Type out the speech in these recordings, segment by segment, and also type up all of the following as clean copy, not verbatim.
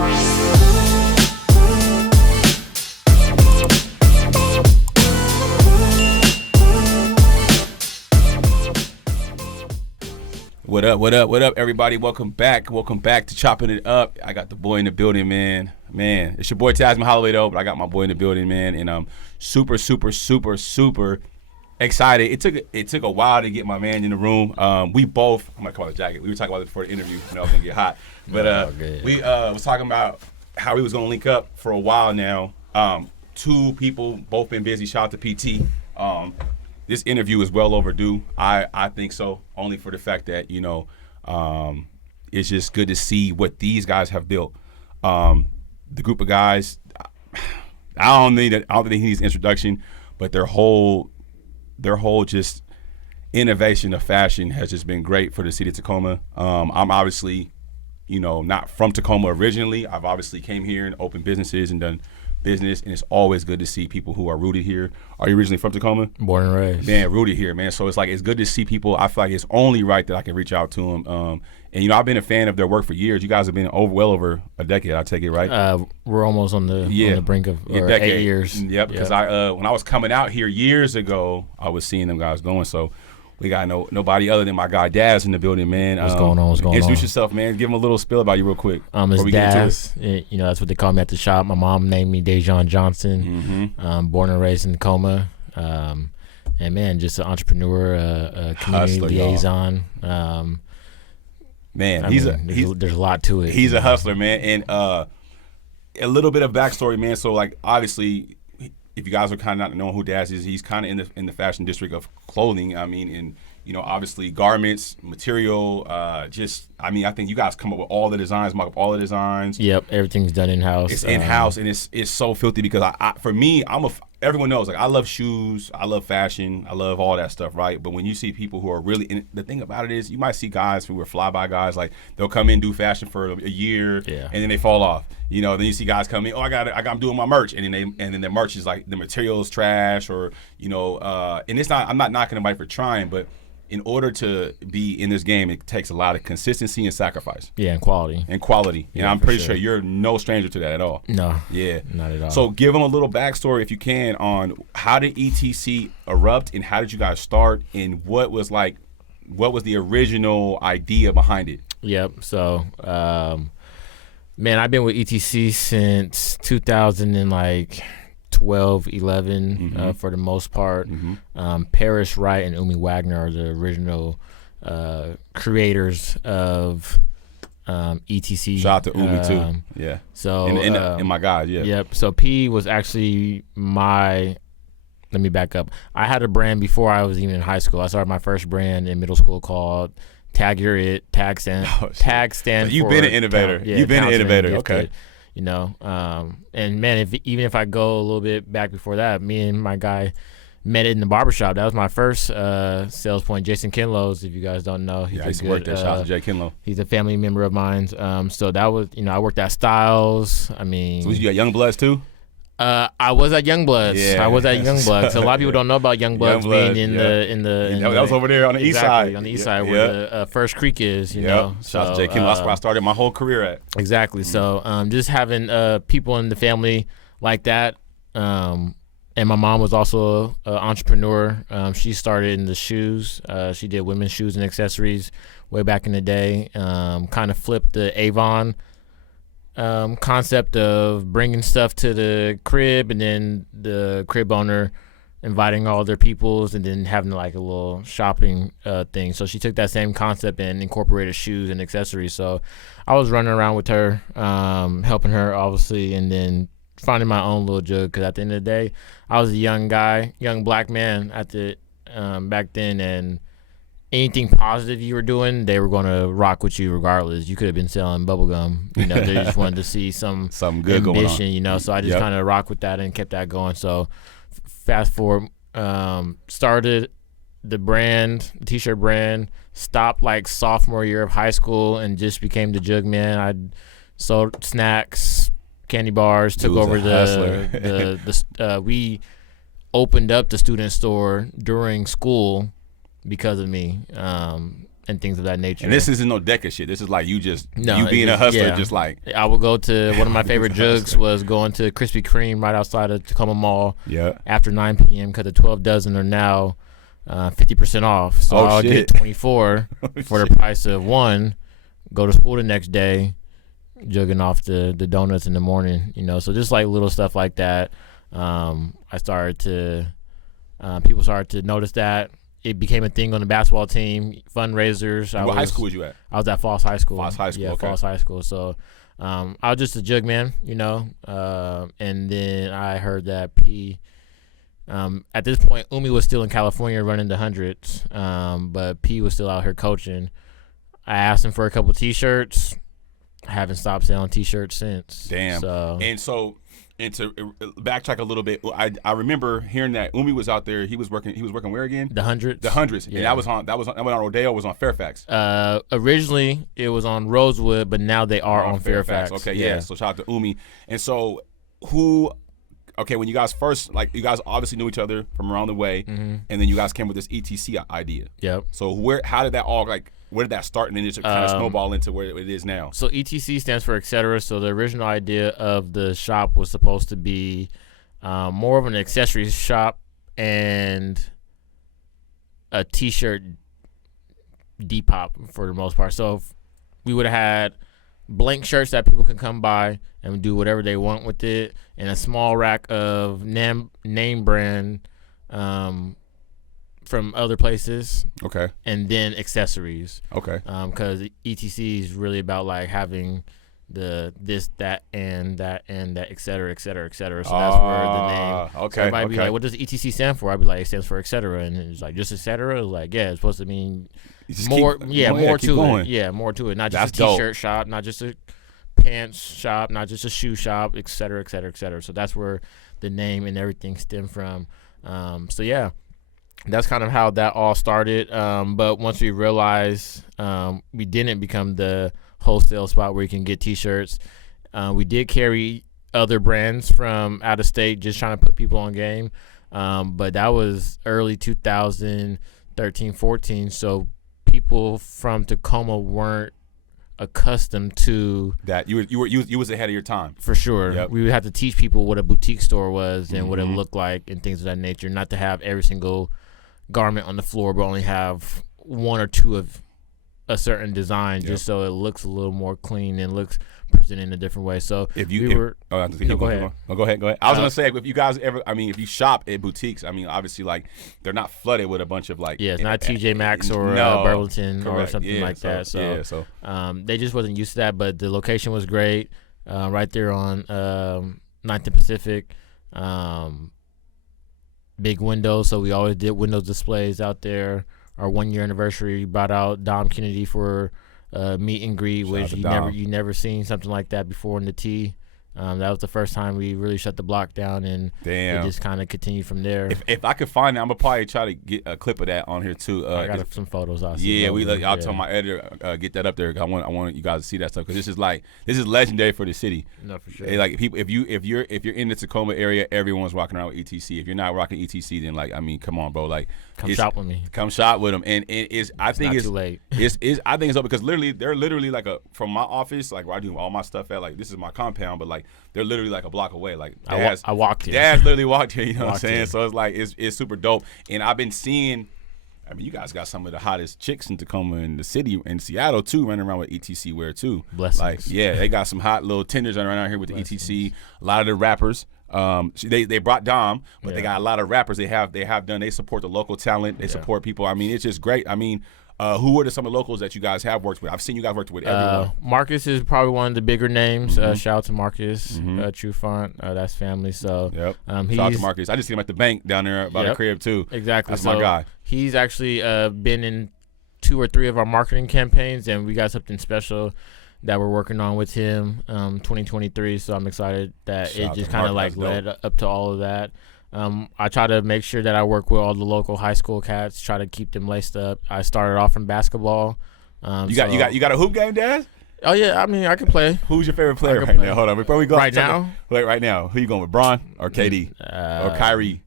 What up, everybody? Welcome back to Chopping It Up. I got the boy in the building, man. It's your boy Tasman Holloway, though, but I got my boy in the building, man, and I'm super excited. It took a while to get my man in the room. I'm gonna come out the jacket. We were talking about it before the interview. I know I was gonna get hot, but we was talking about how we was gonna link up for a while now. Two people, both been busy. Shout out to PT. This interview is well overdue. I think so, only for the fact that, it's just good to see what these guys have built. The group of guys, I don't think he needs introduction, but their whole just innovation of fashion has just been great for the city of Tacoma. I'm obviously, not from Tacoma originally. I've obviously came here and opened businesses and done business, and it's always good to see people who are rooted here. Are you originally from Tacoma? Born and raised. Man, rooted here, man. So it's good to see people. I feel like it's only right that I can reach out to them. And I've been a fan of their work for years. You guys have been well over a decade, I take it, right? We're almost on the brink of 8 years. Yep, because when I was coming out here years ago, I was seeing them guys going. So we got nobody other than my guy Daz in the building, man. What's going on? Introduce yourself, man. Give him a little spill about you real quick. It's Daz. That's what they call me at the shop. My mom named me Dejon Johnson. Born and raised in Tacoma. And man, just an entrepreneur, a community hustler, liaison. There's a lot to it. He's a hustler, man. And a little bit of backstory, man. So obviously, if you guys are kind of not knowing who Daz is, he's kind of in the fashion district of clothing. Obviously garments, material. I think you guys come up with all the designs, mock up all the designs. Yep, everything's done in house. It's in house, and it's so filthy because for me, everyone knows, I love shoes, I love fashion, I love all that stuff, right? But when you see people who are really, and the thing about it is, you might see guys who are fly-by guys, like they'll come in, do fashion for a year, and then they fall off. Then you see guys come in, I'm doing my merch, and then their merch is like the material is trash, or and it's not. I'm not knocking anybody for trying, but in order to be in this game, it takes a lot of consistency and sacrifice. Yeah, and quality. And I'm pretty sure you're no stranger to that at all. No. Yeah. Not at all. So give them a little backstory, if you can, on how did ETC erupt and how did you guys start and what was the original idea behind it? Yep. So, I've been with ETC since 2012, 11 for the most part. Paris Wright and Umi Wagner are the original creators of ETC. Shout out to Umi too. Yeah. So and my guys. Yeah. Yep. So P was actually let me back up. I had a brand before I was even in high school. I started my first brand in middle school called Tag Your It. Tag stands so you've been an innovator. You've been an innovator. Okay. And man, if I go a little bit back before that, me and my guy met in the barbershop. That was my first sales point. Jason Kinlow's, if you guys don't know, I used to work there. Shout out to Jay Kinlow. He's a family member of mine. So that was, I worked at Styles. So was you at Youngbloods too? I was at Youngbloods. Yeah. I was at Youngbloods. So a lot of people don't know about Youngbloods being in the that was over there on the east side. On the east side where the First Creek is. Shout out to Jay Kinlow. That's where I started my whole career at. Exactly. So just having people in the family like that. And my mom was also an entrepreneur. She started in the shoes. She did women's shoes and accessories way back in the day. Kind of flipped the Avon concept of bringing stuff to the crib and then the crib owner inviting all their peoples and then having like a little shopping thing. So she took that same concept and incorporated shoes and accessories. So I was running around with her, helping her obviously, and then finding my own little jug, because at the end of the day, I was a young black man at the back then, and anything positive you were doing, they were going to rock with you regardless. You could have been selling bubblegum. They just wanted to see something good ambition, going on. So I just kind of rocked with that and kept that going. So fast forward, started the brand, the t-shirt brand, stopped like sophomore year of high school and just became the jug man. I sold snacks, candy bars, took over we opened up the student store during school because of me. And and things of that nature. And this isn't no Deca shit. This is like you being a just, hustler, just like. I would go to one of my favorite jugs was going to Krispy Kreme right outside of Tacoma Mall. Yeah. After 9 p.m. because the 12 dozen are now 50% off. So I'll get 24 for the price of one. Go to school the next day, jugging off the donuts in the morning. So just like little stuff like that. I started to people started to notice that. It became a thing on the basketball team, fundraisers. What high school was you at? I was at Falls High School. Falls High School, yeah, okay. Falls High School. So I was just a jug man, and then I heard that at this point, Umi was still in California running the hundreds, but P was still out here coaching. I asked him for a couple T-shirts. I haven't stopped selling T-shirts since. Damn. And to backtrack a little bit, I remember hearing that Umi was out there. He was working where again? The hundreds. The hundreds. Yeah. And that was on Rodeo. Was on Fairfax. Originally it was on Rosewood, but now they are on Fairfax. Okay, yeah. So shout out to Umi. And so when you guys first, like, you guys obviously knew each other from around the way, and then you guys came with this ETC idea. Yep. So how did that all, like, where did that start, and then it kind of snowball into where it is now? So ETC stands for etc. So the original idea of the shop was supposed to be more of an accessories shop and a T-shirt Depop for the most part. So we would have had blank shirts that people can come by and do whatever they want with it, and a small rack of name brand from other places. Okay. And then accessories. Okay. Because ETC is really about like having this, that, and that, et cetera, et cetera, et cetera. So that's where the name. Okay. So everybody be like, what does ETC stand for? I'd be like, it stands for et cetera. And it's like, just et cetera? Like, yeah, it's supposed to mean more to it. Yeah, more to it. Not just a T-shirt shop, not just a pants shop, not just a shoe shop, et cetera, et cetera, et cetera. So that's where the name and everything stem from. So yeah, that's kind of how that all started. But once we realized we didn't become the wholesale spot where you can get T-shirts, we did carry other brands from out of state, just trying to put people on game. But that was early 2013, 14. So people from Tacoma weren't accustomed to that. You was ahead of your time for sure. Yep. We would have to teach people what a boutique store was and what it looked like and things of that nature. Not to have every single garment on the floor, but only have one or two of a certain design, just so it looks a little more clean and looks presented in a different way. So go ahead. I was gonna say, if you guys ever, if you shop at boutiques, obviously, like, they're not flooded with a bunch of, like, it's not TJ Maxx or Burlington or something like that. So they just wasn't used to that, but the location was great, right there on 9th and Pacific. Big windows, so we always did windows displays out there. Our 1 year anniversary, brought out Dom Kennedy for meet and greet, which you never seen something like that before in the T. That was the first time we really shut the block down, and it just kind of continued from there. If I could find it, I'm gonna probably try to get a clip of that on here too. I got some photos. I'll tell my editor get that up there. I want you guys to see that stuff, because this is legendary for the city. No, for sure. Like, people, if you're in the Tacoma area, everyone's walking around with ETC. If you're not rocking ETC, then, like, come on, bro. Like, come shop with me. Come shop with them, and I think it's too late. I think so, because they're literally like from my office, like, where I do all my stuff at. Like, this is my compound, but, like, they're literally like a block away. Like, I walked here. Dad's literally walked here. You know what I'm saying? So it's like it's super dope. And I've been seeing. You guys got some of the hottest chicks in Tacoma and the city, and Seattle too, running around with ETC wear too. Blessings. Like, they got some hot little tenders running around here with the ETC. A lot of the rappers. They brought Dom, but they got a lot of rappers. They support the local talent. They support people. It's just great. Who are some of the locals that you guys have worked with? I've seen you guys worked with everyone. Marcus is probably one of the bigger names. Shout out to Marcus Trufant. That's family. So shout out to Marcus. I just see him at the bank down there by the crib too. Exactly. That's my guy. He's actually been in 2 or 3 of our marketing campaigns, and we got something special that we're working on with him 2023. So I'm excited that it just kind of like led up to all of that. I try to make sure that I work with all the local high school cats, try to keep them laced up. I started off in basketball. You got a hoop game, Dad? Oh yeah, I can play. Who's your favorite player right now? Hold on, before we go right now. Right now, who you going with, Bron or KD or Kyrie?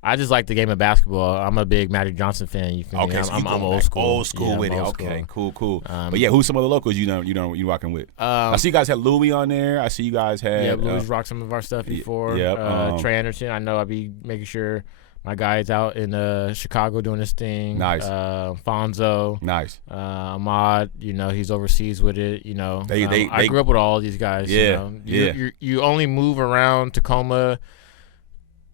I just like the game of basketball. I'm a big Magic Johnson fan. You feel me? Okay, so I'm going old school. Old school with it. Okay, cool. But yeah, who's some of the locals you rocking with? I see you guys had Louis on there. I see you guys had. Yeah, Louis rocked some of our stuff before. Yep. Trey Anderson. I know I'll be making sure my guy's out in Chicago doing his thing. Nice. Fonzo. Nice. Ahmad. He's overseas with it. I grew up with all these guys. Yeah. You only move around Tacoma.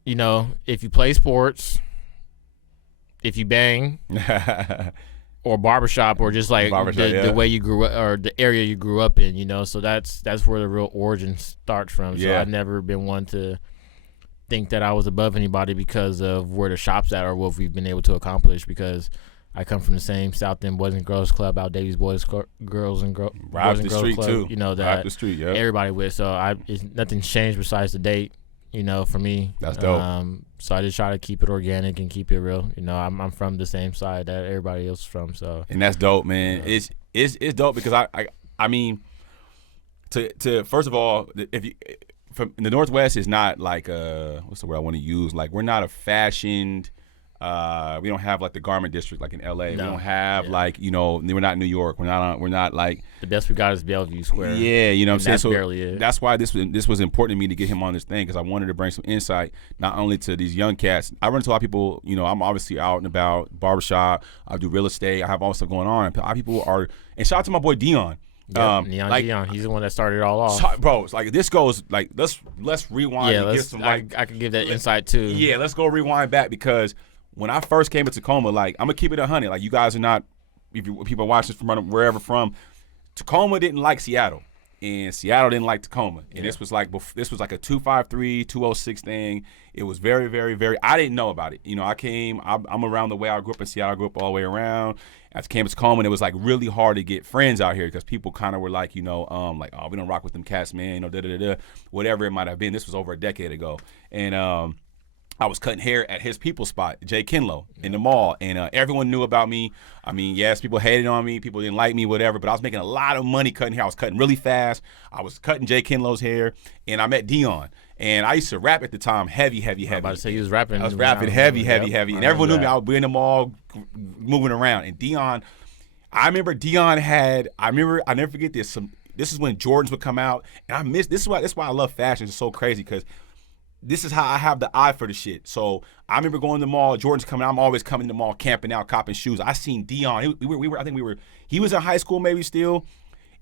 If you play sports, if you bang, or barbershop, or just like the way you grew up or the area you grew up in, so that's where the real origin starts from. So I've never been one to think that I was above anybody because of where the shop's at or what we've been able to accomplish, because I come from the same South End Boys and Girls Club, out Davies Boys Girls and Girls Club, too. That the street, everybody with. So nothing's changed besides the date. For me. That's dope. So I just try to keep it organic and keep it real. I'm from the same side that everybody else is from. So. And that's dope, man. It's dope because I mean, to first of all, if you from the Northwest is not like what's the word I want to use? Like, we're not a fashioned. We don't have like the garment district like in LA. No. We don't have like we're not New York. We're not like the best we got is Bellevue Square. Yeah, what I'm saying. That's so barely it. That's why this was important to me to get him on this thing, because I wanted to bring some insight not only to these young cats. I run into a lot of people. I'm obviously out and about, barbershop. I do real estate. I have all stuff going on. A lot of people are, and shout out to my boy Dion. Dion, he's the one that started it all off. Bro, it's like this goes like let's rewind. Yeah, and get some, I can give that insight too. Yeah, let's go rewind back, because when I first came to Tacoma, like, I'm gonna keep it 100. Like, you guys are not, if people watch this from wherever from, Tacoma didn't like Seattle, and Seattle didn't like Tacoma, and this was like a 253, 206 thing. It was very, very, very. I didn't know about it. I'm around the way I grew up in Seattle. I grew up all the way around. I came to Tacoma, and it was like really hard to get friends out here, because people kind of were like, like, oh, we don't rock with them cats, man, whatever it might have been. This was over a decade ago, and I was cutting hair at his people spot, Jay Kinlow, in the mall, and everyone knew about me. I mean, yes, people hated on me, people didn't like me, whatever, but I was making a lot of money cutting hair. I was cutting really fast. I was cutting Jay Kinlow's hair, and I met Dion. And I used to rap at the time, heavy. I was about to say he was rapping. I was rapping heavy, and everyone knew me. I would be in the mall moving around. And Dion, I remember Dion had, I'll never forget this. This is when Jordans would come out, and this is why I love fashion. It's so crazy, because this is how I have the eye for the shit. So I remember going to the mall. Jordan's coming. I'm always coming to the mall, camping out, copping shoes. I seen Dion. He was in high school maybe still.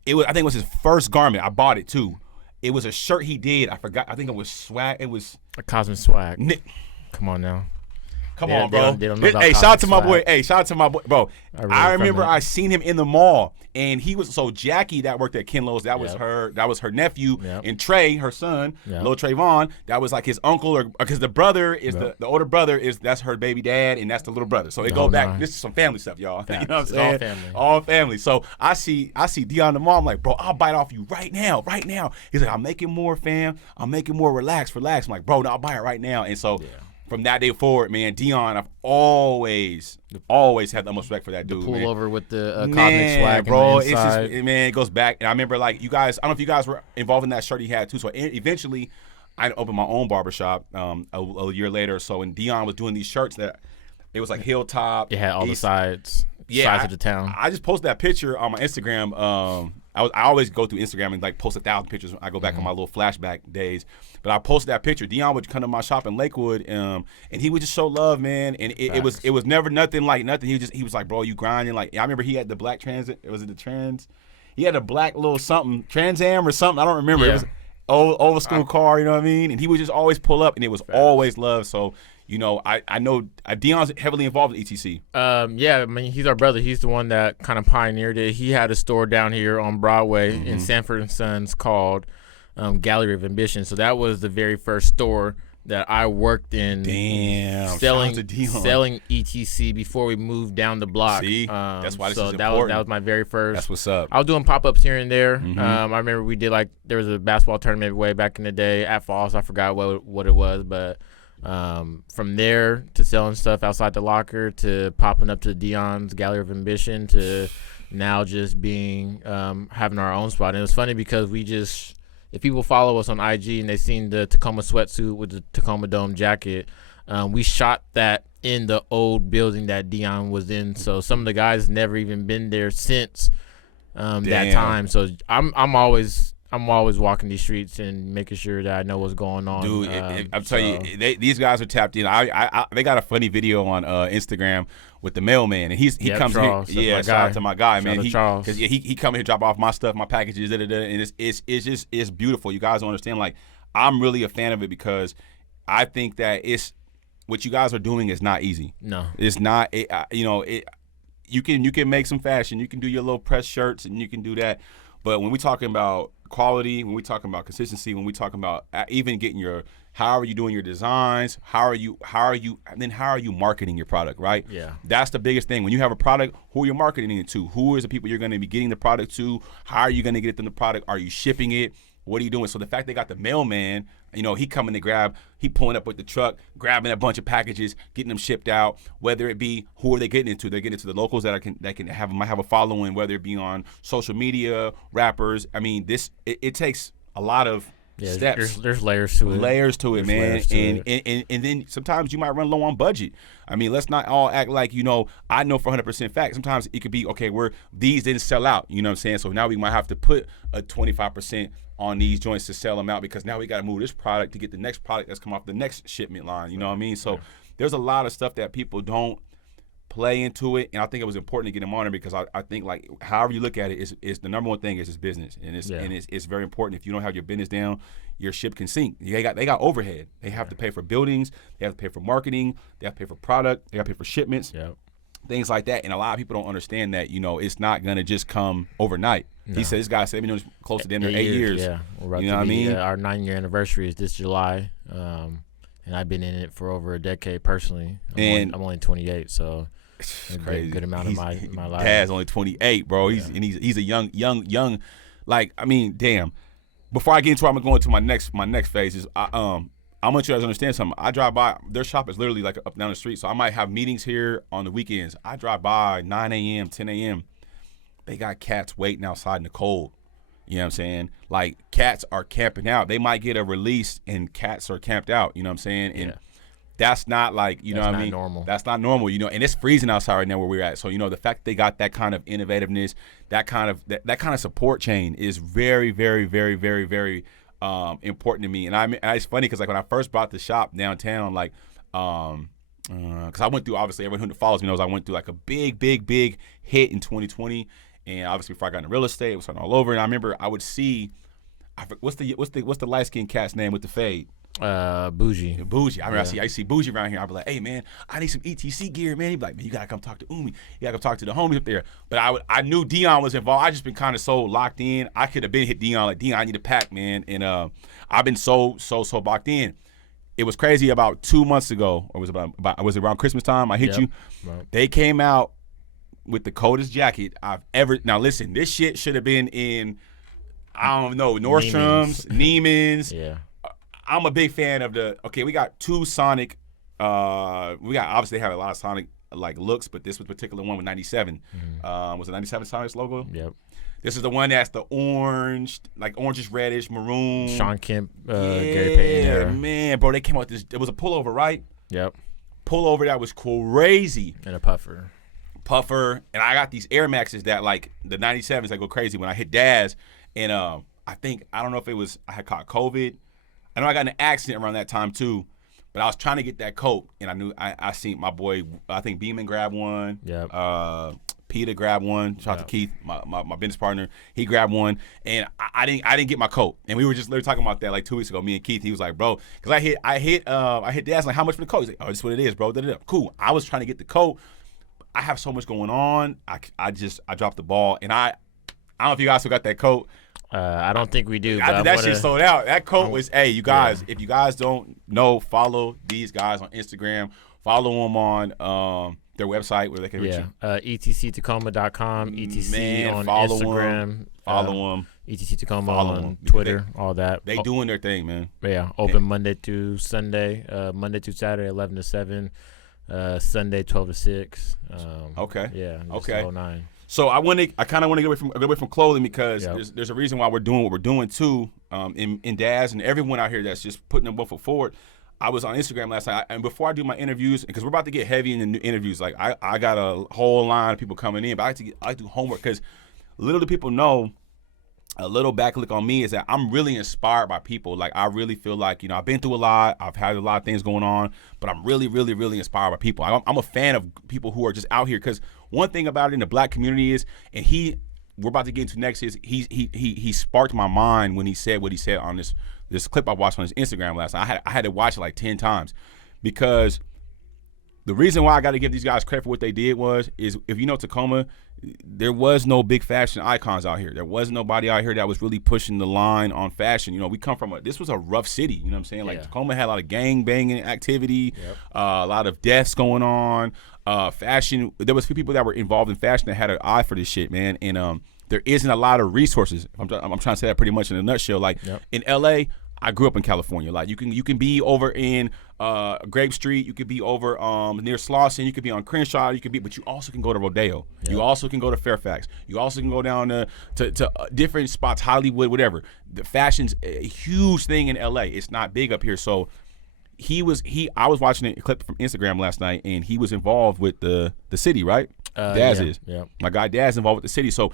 I think it was his first garment. I bought it too. It was a shirt he did. I forgot. I think it was swag. It was a Cosmic Swag. Come on now. Come on, bro. Shout out to my boy. Hey, shout out to my boy, bro. I remember I seen him in the mall, and he was Jackie that worked at Kinlow's. That was her nephew, and Trey, her son, Lil Trayvon. That was like his uncle, or because the brother is the older brother that's her baby dad, and that's the little brother. So it go back. This is some family stuff, y'all. You know what I'm saying? All family. All family. So I see Dion in the mall. I'm like, bro, I'll bite off you right now. He's like, I'm making more, fam. I'm making more. Relax. I'm like, bro, no, I'll buy it right now. And so. Yeah. From that day forward, man, Dion, I've always had the utmost respect for that dude. Pull man. over with the Cosmic Swag, bro. It's just, it goes back. And I remember, like, you guys, I don't know if you guys were involved in that shirt he had too. So eventually, I opened my own barbershop a year later or so, and Dion was doing these shirts that it was like hilltop. It had all the sides of the town. I just posted that picture on my Instagram. I always go through Instagram and like post 1,000 pictures. I go back on my little flashback days. But I posted that picture. Dion would come to my shop in Lakewood, and he would just show love, man. And it was never nothing like nothing. He was like, bro, you grinding. Like, I remember he had the black Transit. Was it the Trans? He had a black little something, Trans Am or something. I don't remember. Yeah. It was old school car, you know what I mean? And he would just always pull up, and it was always love. So, I know Dion's heavily involved with ETC. Yeah, I mean, he's our brother. He's the one that kind of pioneered it. He had a store down here on Broadway in Sanford and Sons called Gallery of Ambition. So that was the very first store that I worked in. Damn, selling ETC before we moved down the block. See, that's why this is important. That was my very first. That's what's up. I was doing pop-ups here and there. I remember we did there was a basketball tournament way back in the day at Falls. I forgot what it was, but from there to selling stuff outside the locker to popping up to Dion's Gallery of Ambition to now just being having our own spot. And it was funny because if people follow us on IG and they seen the Tacoma sweatsuit with the Tacoma Dome jacket, We shot that in the old building that Dion was in, so some of the guys never even been there since that time. So I'm always walking these streets and making sure that I know what's going on. Dude, I'm telling you, these guys are tapped in. They got a funny video on Instagram with the mailman, and he comes Charles, here. Yeah, shout out to my guy, man. Charles. Because he come here, drop off my stuff, my packages, and it's beautiful. You guys don't understand. Like, I'm really a fan of it because I think that what you guys are doing is not easy. No, it's not. You can make some fashion. You can do your little press shirts, and you can do that. But when we talking about quality, when we talking about consistency, when we talking about even getting how are you doing your designs, how are you marketing your product, right? Yeah. That's the biggest thing. When you have a product, who are you marketing it to? Who is the people you're going to be getting the product to? How are you going to get them the product? Are you shipping it? What are you doing? So the fact they got the mailman, he coming to he pulling up with the truck, grabbing a bunch of packages, getting them shipped out. Whether it be who are they getting into? They're getting into the locals that might have a following. Whether it be on social media, rappers. I mean, it takes a lot of steps. There's layers to it. Layers to it, man. And then sometimes you might run low on budget. I mean, let's not all act like, I know for 100% fact. Sometimes it could be, okay, these didn't sell out. You know what I'm saying? So now we might have to put a 25% on these joints to sell them out because now we got to move this product to get the next product that's come off the next shipment line. You know what I mean? So there's a lot of stuff that people don't play into it, and I think it was important to get them on it because I think, like, however you look at it, is the number one thing is business, and it's very important. If you don't have your business down, your ship can sink. They got overhead. They have to pay for buildings. They have to pay for marketing. They have to pay for product. They have to pay for shipments. Yep. Things like that, and a lot of people don't understand that. It's not gonna just come overnight. No. He said this guy said, close to damn near 8 years. Yeah, we're you know what I mean? Our 9-year anniversary is this July, and I've been in it for over a decade personally. I'm only 28, so it's crazy. A good amount of my life. Dad's only 28, bro. He's a young. Like, I mean, damn. Before I get into it, I'm gonna go into my next phase. Is I want you guys to understand something. I drive by, their shop is literally like up down the street, so I might have meetings here on the weekends. I drive by 9 a.m., 10 a.m. They got cats waiting outside in the cold. You know what I'm saying? Like, cats are camping out. They might get a release and cats are camped out. You know what I'm saying? And that's not like, you know what I mean? Normal. That's not normal, and it's freezing outside right now where we're at. So, the fact they got that kind of innovativeness, that kind of support chain is very, very, very, very, very important to me. And it's funny because, like, when I first brought the shop downtown, like, because I went through, obviously, everyone who follows me knows I went through like a big hit in 2020, and obviously before I got into real estate, it was starting all over. And I remember I would see, what's the light skinned cat's name with the fade? Bougie. I remember I see Bougie around here. I'd be like, hey man, I need some ETC gear, man. He'd be like, man, you gotta come talk to Umi. You gotta come talk to the homies up there. But I knew Dion was involved. I just been kind of so locked in. I could have been hit Dion like, Dion, I need a pack, man. And I've been so locked in. It was crazy about 2 months ago, or was it around Christmas time? I hit you. Right. They came out with the coldest jacket I've ever. Now listen, this shit should have been in, I don't know, Nordstrom's, Neiman's. Yeah. I'm a big fan of we got two Sonic, obviously have a lot of Sonic like looks, but this was particular one with 97. Was it 97 Sonic's logo? Yep. This is the one that's the orange, like orangish, reddish, maroon. Sean Kemp, Gary Payton era. Man, bro, they came out with it was a pullover, right? Yep. Pullover that was crazy. And a puffer. And I got these Air Maxes that, like, the 97s that go crazy when I hit Daz, and I don't know if it was, I had caught COVID. I know I got in an accident around that time too, but I was trying to get that coat, and I knew I seen my boy, I think Beeman grabbed one. Yep. Peter grabbed one. Shout out to Keith, my business partner. He grabbed one, and I didn't get my coat. And we were just literally talking about that like 2 weeks ago. Me and Keith. He was like, bro, because I hit Daz, like, how much for the coat? He's like, oh, this is what it is, bro. Da-da-da. Cool. I was trying to get the coat. I have so much going on. I dropped the ball, and I don't know if you guys still got that coat. I don't think we do. That shit sold out. That coat was, hey, you guys, if you guys don't know, follow these guys on Instagram. Follow them on their website where they can reach you. etctacoma.com, etc on follow Instagram. Follow them. etc Tacoma on Twitter, all that. They doing their thing, man. Yeah, open Monday through Sunday, Monday through Saturday, 11 to 7, Sunday, 12 to 6. Okay. Yeah. Okay. 09. So I kind of want to get away from clothing because there's a reason why we're doing what we're doing too. In Daz and everyone out here that's just putting them both foot forward. I was on Instagram last night, and before I do my interviews, because we're about to get heavy in the new interviews, like I got a whole line of people coming in, but I like to do homework because little do people know. A little backlick on me is that I'm really inspired by people. Like, I really feel like, I've been through a lot. I've had a lot of things going on, but I'm really, really, really inspired by people. I'm a fan of people who are just out here because one thing about it in the black community is, and we're about to get into next, is he sparked my mind when he said what he said on this clip I watched on his Instagram last night. I had to watch it like 10 times because the reason why I got to give these guys credit for what they did is if you know Tacoma, there was no big fashion icons out here. There was nobody out here that was really pushing the line on fashion. We come from this was a rough city. You know what I'm saying? Like Tacoma had a lot of gang banging activity, a lot of deaths going on. Fashion. There was a few people that were involved in fashion that had an eye for this shit, man. And there isn't a lot of resources. I'm trying to say that pretty much in a nutshell. Like in LA. I grew up in California. Like you can be over in Grape Street, you could be over near Slauson, you could be on Crenshaw, but you also can go to Rodeo. Yep. You also can go to Fairfax. You also can go down to different spots, Hollywood, whatever. The fashion's a huge thing in LA. It's not big up here. So I was watching a clip from Instagram last night, and he was involved with the city, right? Daz is. Yeah. My guy Daz involved with the city. So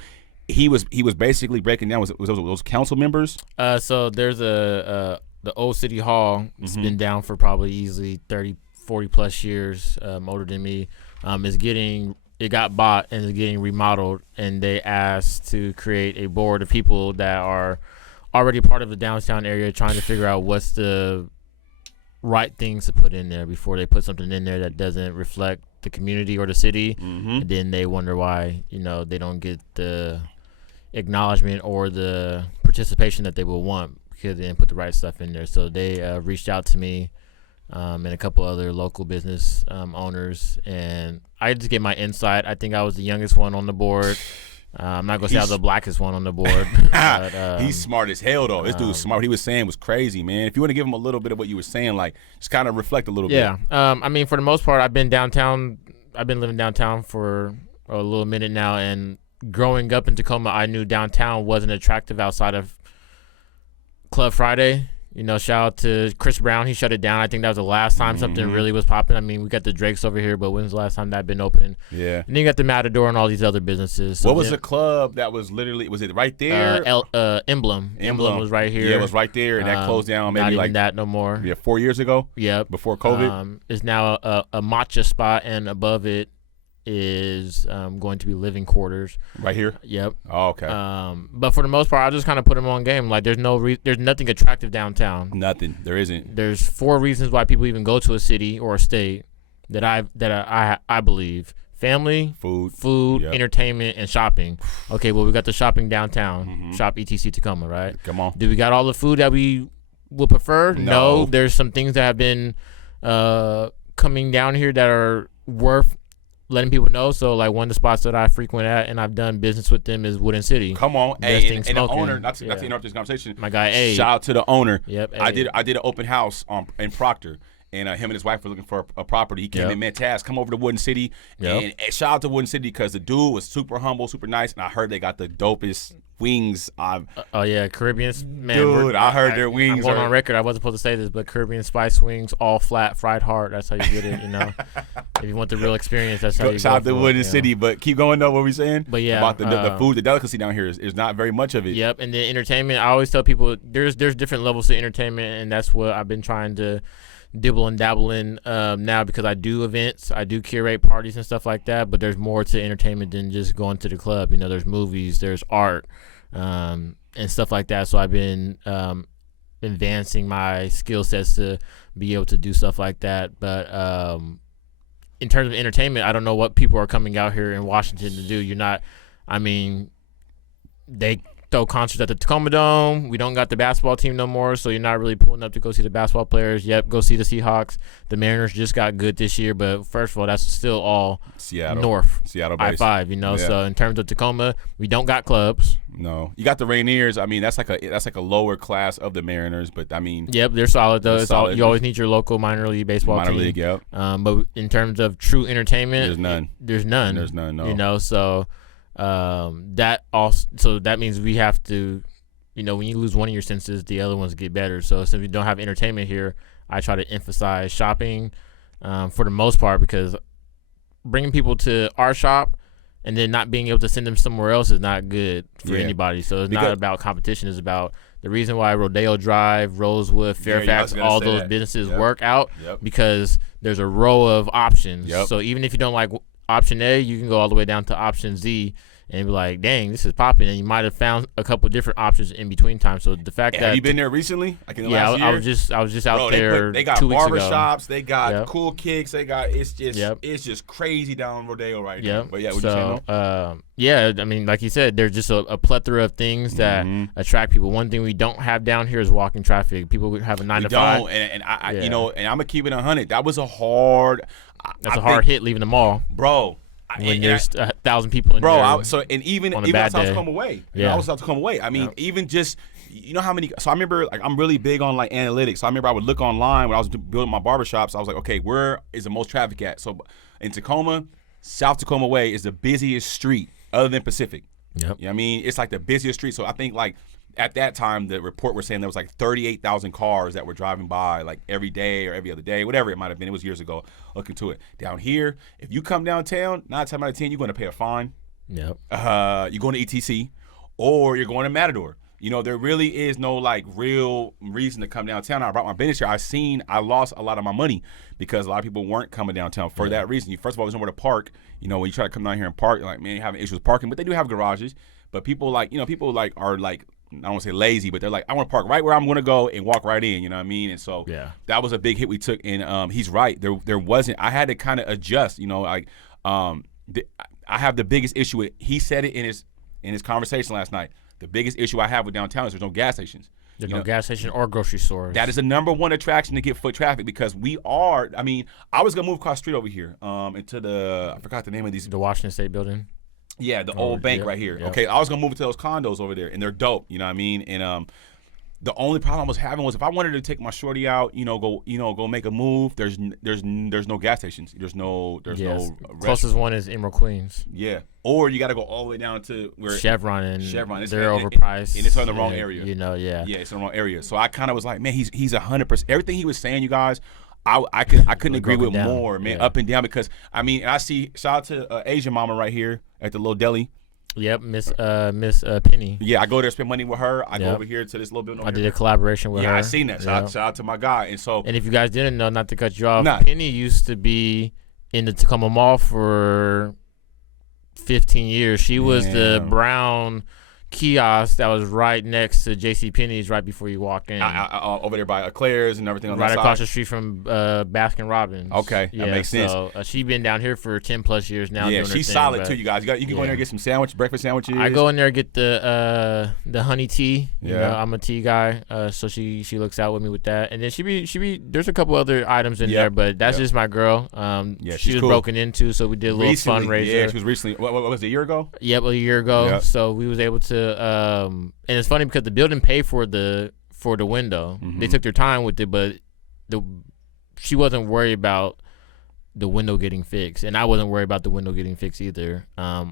he was basically breaking down was those council members. So there's the old city hall. It's been down for probably easily 30, 40 plus years. Older than me. It got bought and is getting remodeled, and they asked to create a board of people that are already part of the downtown area, trying to figure out what's the right things to put in there before they put something in there that doesn't reflect the community or the city. And then they wonder why they don't get the acknowledgement or the participation that they will want because they didn't put the right stuff in there. So they reached out to me and a couple other local business owners, and I just get my insight. I think I was the youngest one on the board. I'm not gonna say I was the blackest one on the board. But, he's smart as hell though. This dude's smart. What he was saying was crazy, man. If you want to give him a little bit of what you were saying, like just kind of reflect a little bit. Yeah. I mean, for the most part, I've been downtown. I've been living downtown for a little minute now, and growing up in Tacoma, I knew downtown wasn't attractive outside of Club Friday. Shout out to Chris Brown. He shut it down. I think that was the last time something really was popping. I mean, we got the Drakes over here, but when's the last time that been open? Yeah. And then you got the Matador and all these other businesses. So what was the club that was literally, was it right there? Emblem. Emblem was right here. Yeah, it was right there, and that closed down maybe not even that no more. Yeah, 4 years ago? Yep. Before COVID? It's now a matcha spot, and above it is going to be living quarters right here. Yep. Oh, okay. But for the most part, I just kind of put them on game. Like there's nothing attractive downtown. Nothing. There isn't. There's 4 reasons why people even go to a city or a state that I believe: family, food, yep. Entertainment, and shopping. Okay, well we got the shopping downtown. Shop ETC Tacoma, right? Come on. Do we got all the food that we would prefer? No. There's some things that have been coming down here that are worth letting people know. So like one of the spots that I frequent at and I've done business with them is Wooden City. Come on. Hey, and the owner, not to interrupt this conversation. My guy A. Shout out to the owner. Yep. I did an open house in Proctor. And him and his wife were looking for a property. He came in, man, Taz, come over to Wooden City. And shout out to Wooden City because the dude was super humble, super nice. And I heard they got the dopest wings. Oh, yeah, Caribbean. Man, dude, I heard their wings. I'm going on record. I wasn't supposed to say this, but Caribbean spice wings, all flat, fried hard. That's how you get it, If you want the real experience, that's how you shout out to Wooden City. But keep going, though, what we saying? But yeah. About the food, the delicacy down here is not very much of it. Yep, and the entertainment, I always tell people there's different levels to entertainment, and that's what I've been trying to dibble and dabble in now because I do events, I do curate parties and stuff like that, but there's more to entertainment than just going to the club. There's movies, there's art, and stuff like that. So I've been advancing my skill sets to be able to do stuff like that. But in terms of entertainment, I don't know what people are coming out here in Washington to do. They throw concerts at the Tacoma Dome. We don't got the basketball team no more, so you're not really pulling up to go see the basketball players. Yep, go see the Seahawks. The Mariners just got good this year, but first of all, that's still all Seattle based. I-5, So in terms of Tacoma, we don't got clubs. No, you got the Rainiers. I mean, that's like a lower class of the Mariners, but I mean, yep, they're solid though. You always need your local minor league baseball team. League, yep. But in terms of true entertainment, there's none. No. So. That means we have to, when you lose one of your senses, the other ones get better. So since we don't have entertainment here, I try to emphasize shopping for the most part, because bringing people to our shop and then not being able to send them somewhere else is not good for anybody. So it's not about competition. It's about the reason why Rodeo Drive, Rosewood, Fairfax, all those businesses work out because there's a row of options. So even if you don't like option A, you can go all the way down to option Z and be like, dang, this is popping. And you might have found a couple different options in between time. So the fact that have you been there recently? Like in the last year? I was just out there. They got 2 weeks ago. barbershops. They got cool kicks. They got it's just crazy down Rodeo right now. But yeah, what you saying though? I mean, like you said, there's just a plethora of things that attract people. One thing we don't have down here is walking traffic. People have a 9 to 5. And I you know, and I'm gonna keep it 100. That was a hard. That's a hard hit leaving the mall, bro. When there's 1,000 people in there. Even I was out to come away. I was out to come away. I mean, even just how many. So I remember, like, I'm really big on like analytics. So I remember I would look online when I was building my barbershops. I was like, okay, where is the most traffic at? So in Tacoma, South Tacoma Way is the busiest street other than Pacific. You know what I mean? It's like the busiest street. So I think like at that time the report was saying there was like 38,000 cars that were driving by like every day or every other day, whatever it might have been. It was years ago. Look into it. Down here, if you come downtown, 9 times out of 10, you're going to pay a fine. You're going to ETC, or you're going to Matador. You know, there really is no like real reason to come downtown. I brought my business here. I lost a lot of my money because a lot of people weren't coming downtown for that reason. First of all, there's nowhere to park. You know, when you try to come down here and park, you're like, man, you're having issues with parking, but they do have garages. But people are like, I don't want to say lazy, but they're like, I want to park right where I'm going to go and walk right in, you know what I mean? And so that was a big hit we took, and he's right. There wasn't, I had to kind of adjust, you know, like I have the biggest issue with, he said it in his conversation last night, the biggest issue I have with downtown is there's no gas stations. There's no gas station or grocery stores. That is the number one attraction to get foot traffic because I was going to move across the street over here into I forgot the name of these. The Washington State building. Yeah, the old bank right here. Okay, I was gonna move into those condos over there, and they're dope. You know what I mean? And the only problem I was having was if I wanted to take my shorty out, go make a move. There's no gas stations. There's no closest one is Emerald Queens. Yeah, or you got to go all the way down to where Chevron. They're overpriced, and it's in the wrong area. You know, yeah, it's in the wrong area. So I kind of was like, man, he's 100%. Everything he was saying, you guys. I couldn't agree with more, man, up and down, because I mean, I see, shout out to Asian mama right here at the little deli. Yep, Miss Penny. Yeah, I go there, spend money with her. I go over here to this little building. I did a collaboration with her. Yeah, I seen that. Shout out to my guy. And if you guys didn't know, not to cut you off, Penny used to be in the Tacoma Mall for 15 years. She was the brown kiosk that was right next to JCPenney's right before you walk in. Over there by Claire's and everything on right that across side. the street from Baskin Robbins. Okay, that makes sense. So she's been down here for 10 plus years now. Yeah, she's solid too, you guys. You can go in there and get some breakfast sandwiches. I go in there and get the honey tea. You know, I'm a tea guy, so she looks out with me with that. And then she be there's a couple other items in there, but that's just my girl. She was broken into, so we did a little fundraiser. Yeah, she was recently. What was it, a year ago? Yep, a year ago. Yep. So we was able to. And it's funny because the building paid for the window. They took their time with it, but she wasn't worried about the window getting fixed, and I wasn't worried about the window getting fixed either.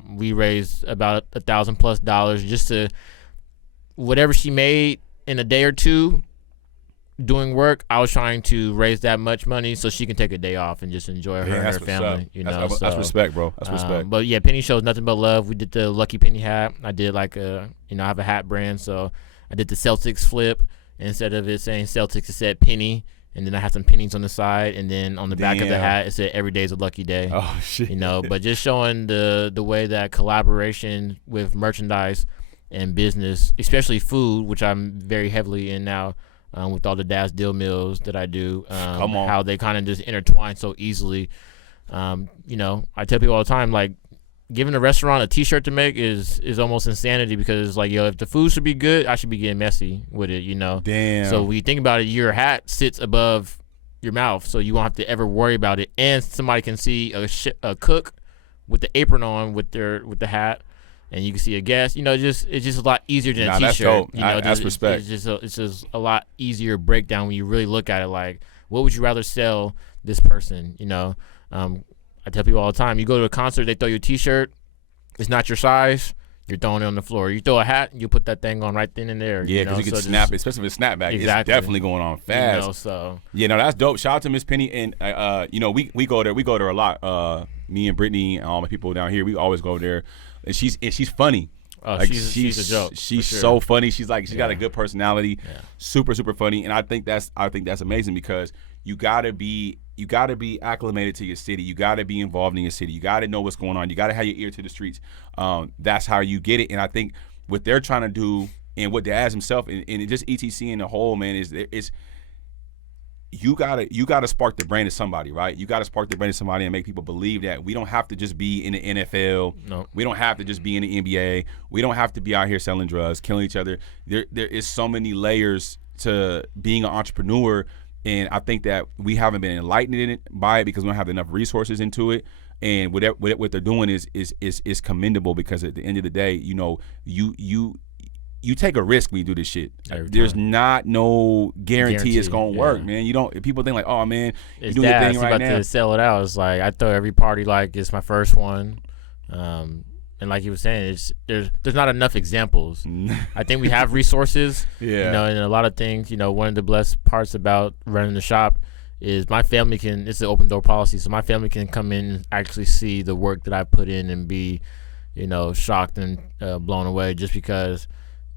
We raised about $1,000+ just to whatever she made in a day or two doing work. I was trying to raise that much money so she can take a day off and just enjoy her and her family. That's respect, bro. That's respect. But yeah, Penny shows nothing but love. We did the Lucky Penny hat. I did like I have a hat brand, so I did the Celtics flip. Instead of it saying Celtics, it said Penny, and then I had some pennies on the side, and then on the back of the hat it said "Every day's a lucky day." Oh shit! But just showing the way that collaboration with merchandise and business, especially food, which I'm very heavily in now. With all the Daz deal mills that I do, how they kind of just intertwine so easily. I tell people all the time, like, giving a restaurant a T-shirt to make is almost insanity, because it's like, if the food should be good, I should be getting messy with it, Damn. So when you think about it, your hat sits above your mouth, so you won't have to ever worry about it, and somebody can see a cook with the apron on with the hat. And you can see a guest, it's just a lot easier than a T-shirt. That's respect. It's just a lot easier breakdown when you really look at it. Like, what would you rather sell this person? I tell people all the time, you go to a concert, they throw you a T-shirt, it's not your size, You're throwing it on the floor. You throw a hat, you put that thing on right then and there. Yeah, because you can snap it, especially with a snapback. Exactly. It's definitely going on fast. So yeah, no, that's dope. Shout out to Miss Penny, and we go there. We go there a lot. Me and Brittany and all my people down here, we always go there, and she's funny. Like she's a joke. She's so funny. She's got a good personality. Yeah. Super funny, and I think that's amazing because you gotta be acclimated to your city. You gotta be involved in your city. You gotta know what's going on. You gotta have your ear to the streets. That's how you get it. And I think what they're trying to do, and what Daz himself and just ETC in the whole, man, is you gotta spark the brain of somebody, right? You gotta spark the brain of somebody and make people believe that we don't have to just be in the NFL. No. We don't have to just be in the NBA. We don't have to be out here selling drugs, killing each other. There is so many layers to being an entrepreneur, and I think that we haven't been enlightened by it because we don't have enough resources into it. And what they're doing is commendable, because at the end of the day, you take a risk when you do this shit. There's not no guarantee it's gonna work, man. You don't. People think like, oh man, you doing your thing right now. About to sell it out. It's like I throw every party like it's my first one, and like you were saying, there's not enough examples. I think we have resources, and a lot of things. One of the blessed parts about running the shop is my family it's an open door policy, so my family can come in and actually see the work that I put in and be, shocked and blown away just because.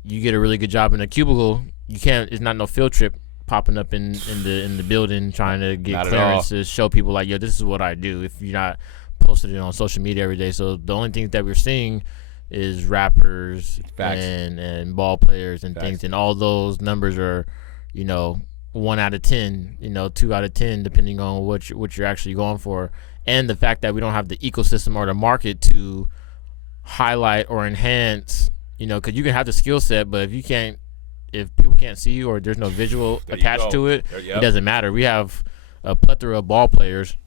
You get a really good job in a cubicle, you can't. It's not no field trip popping up in the building trying to get clearance to show people like, yo, this is what I do. If you're not posting it on social media every day, so the only things that we're seeing is rappers and ball players and things, and all those numbers are, 1 out of 10, 2 out of 10, depending on what you're actually going for, and the fact that we don't have the ecosystem or the market to highlight or enhance. Because you can have the skill set, but if people can't see you or there's no visual attached to it, it doesn't matter. We have a plethora of ball players,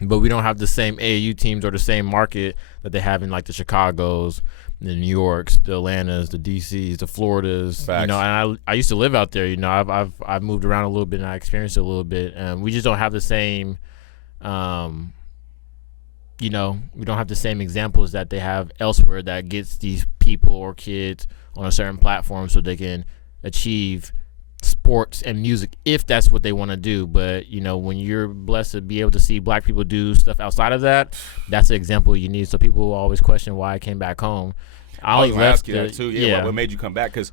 but we don't have the same AAU teams or the same market that they have in like the Chicagos, the New Yorks, the Atlantas, the DCs, the Floridas. Facts. And I used to live out there. I've moved around a little bit and I experienced it a little bit. We just don't have the same. We don't have the same examples that they have elsewhere that gets these people or kids on a certain platform so they can achieve sports and music if that's what they want to do. But, when you're blessed to be able to see black people do stuff outside of that, that's the example you need. So people will always question why I came back home. I was going to ask you that too. Yeah. What made you come back? Because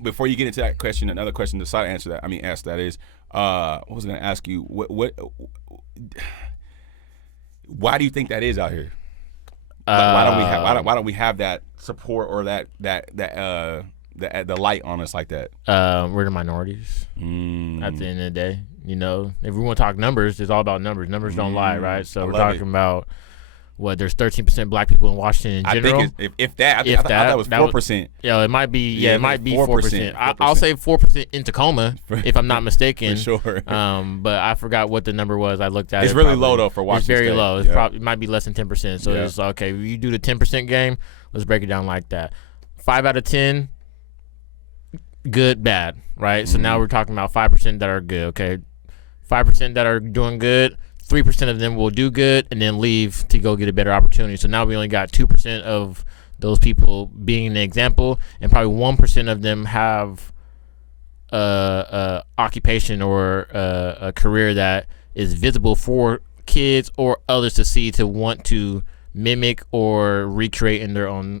before you get into that question, another question to ask that is, what was I going to ask you? Why do you think that is out here? Why don't we have that support or the light on us like that? We're the minorities. At the end of the day, if we want to talk numbers, it's all about numbers. Numbers don't lie, right? So we're talking about there's 13% black people in Washington in general. I think I thought that was 4%. Yeah, it might be. Yeah, it might be 4%. I'll say 4% in Tacoma, if I'm not mistaken. For sure. But I forgot what the number was. I looked at it. It's really low though for Washington. It's very low. It might be less than 10%. So it's okay. You do the 10% game. Let's break it down like that. 5 out of 10, good, bad, right? So now we're talking about 5% that are good. Okay, 5% that are doing good. 3% of them will do good and then leave to go get a better opportunity. So now we only got 2% of those people being an example, and probably 1% of them have a occupation or a career that is visible for kids or others to see, to want to mimic or recreate in their own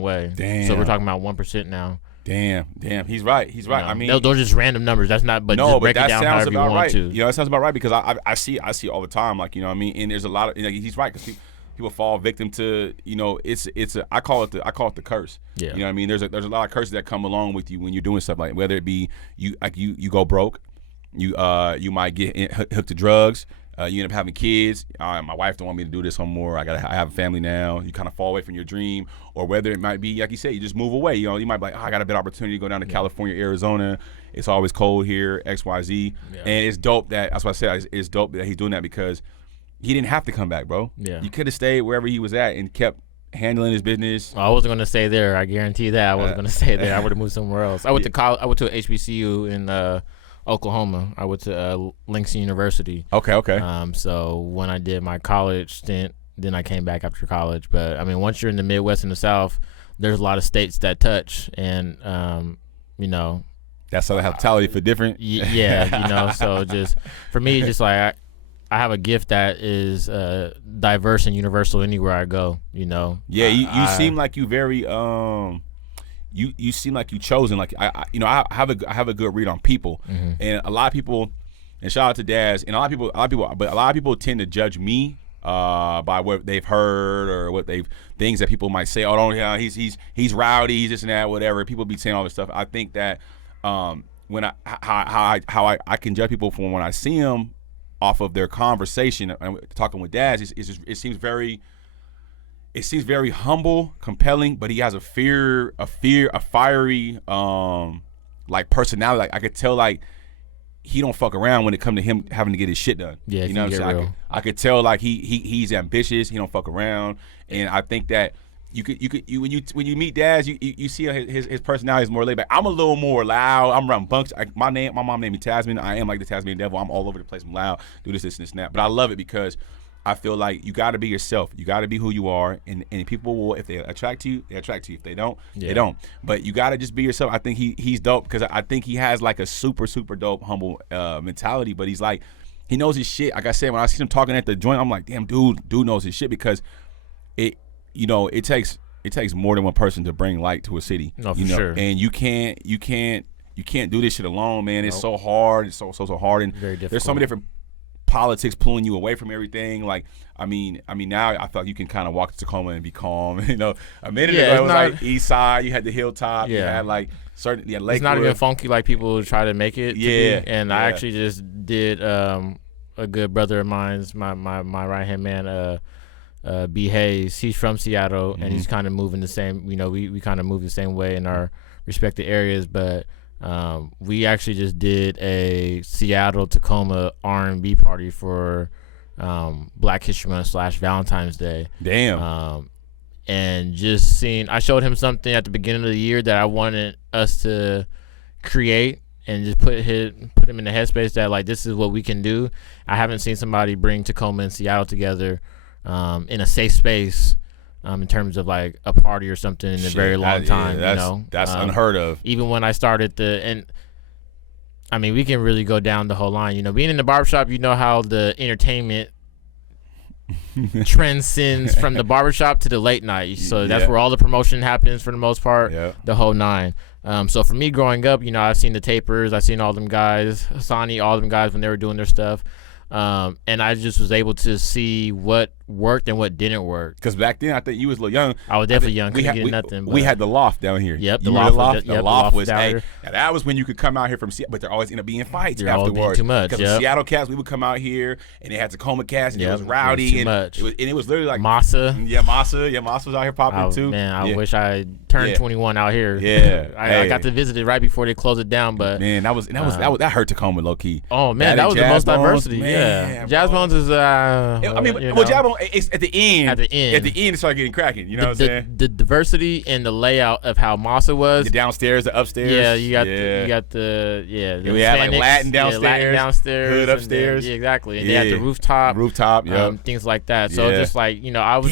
way. Damn. So we're talking about 1% now. Damn, he's right. I mean, those are just random numbers. That's not, but just break it down however you want to. That sounds about right, because I see all the time, like, what I mean, and there's a lot of, he's right, because people fall victim to, I call it the curse. Yeah. What I mean, there's a lot of curses that come along with you when you're doing stuff, like whether it be you go broke, you might get hooked to drugs. You end up having kids. My wife don't want me to do this no more. I have a family now. You kind of fall away from your dream, or whether it might be, like you said, you just move away. You might be like, I got a better opportunity to go down to California, Arizona. It's always cold here, X, Y, Z. Yeah. And it's dope that's what I said. It's dope that he's doing that, because he didn't have to come back, bro. Yeah. You could have stayed wherever he was at and kept handling his business. I wasn't going to stay there. I guarantee that I wasn't going to stay there. I would have moved somewhere else. I went to college. I went to a HBCU in Oklahoma. I went to Langston University. Okay. So when I did my college stint, then I came back after college. But I mean, once you're in the Midwest and the South, there's a lot of states that touch, and that's Southern hospitality for different. Yeah, so just for me, just like I have a gift that is diverse and universal anywhere I go. Yeah, you seem like you very you seem like you chosen. Like I have a good read on people, and a lot of people, and shout out to Daz, and a lot of people tend to judge me by what they've heard or what things that people might say. Oh, don't he's rowdy, he's this and that, whatever. People be saying all this stuff. I think that when how I can judge people from when I see them off of their conversation and talking with Daz, it seems very humble, compelling, but he has a fiery like personality. Like I could tell, like he don't fuck around when it come to him having to get his shit done. Yeah, you know what I'm saying? I could tell like he's ambitious. He don't fuck around, and I think that when you meet Daz, you see his personality is more laid back. I'm a little more loud. I'm running bunks. My mom named me Tasman. I am like the Tasmanian devil. I'm all over the place. I'm loud. Do this and this and that. But I love it because I feel like you got to be yourself. You got to be who you are, and people will, if they attract you, they attract you. If they don't, they don't. But you got to just be yourself. I think he's dope because I think he has like a super dope, humble mentality. But he's like, he knows his shit. Like I said, when I see him talking at the joint, I'm like, damn, dude knows his shit because it takes more than one person to bring light to a city. No, for sure. And you can't do this shit alone, man. It's so hard. It's so hard, and very difficult. There's so many different politics pulling you away from everything. Like, I mean, now I feel like you can kind of walk to Tacoma and be calm. A minute ago it was like East Side. You had the hilltop. You had like certain Lakewood. It's not even funky like people try to make it. And I actually just did a good brother of mine's, my right hand man, B Hayes. He's from Seattle, and he's kind of moving the same. We kind of move the same way in our respective areas, but. We actually just did a Seattle Tacoma R&B party for Black History Month / Valentine's Day. Damn. And just I showed him something at the beginning of the year that I wanted us to create, and just put him in the headspace that like this is what we can do. I haven't seen somebody bring Tacoma and Seattle together in a safe space. In terms of like a party or something in a very long time, that's unheard of. Even when I started and I mean, we can really go down the whole line. Being in the barbershop, how the entertainment transcends from the barbershop to the late night. So that's where all the promotion happens for the most part, the whole nine. So for me growing up, I've seen the Tapers, I've seen all them guys, Hassani, all them guys when they were doing their stuff. And I just was able to see what worked and what didn't work. Because back then, I think you was a little young. I was definitely young. Couldn't get nothing. We had the loft down here. Yep, the loft was down here. Now that was when you could come out here from Seattle, but there always ended up being fights afterwards. Too much. Because the Seattle cats, we would come out here, and they had Tacoma cats, and it was rowdy. Too much. It was literally like Massa. Massa was out here popping too. Man, I wish I turned 21 out here. Yeah, I got to visit it right before they closed it down, but man, that hurt Tacoma low key. Oh man, that was the most diversity. Yeah, Jazz Bones is. Jazz Bones, it's at the end. At the end, it started getting cracking. You know what I'm saying? The diversity and the layout of how Massa was. The downstairs, the upstairs. Yeah, you got the we had like Latin downstairs, hood upstairs. Exactly. And they had the rooftop, things like that. So just like I was.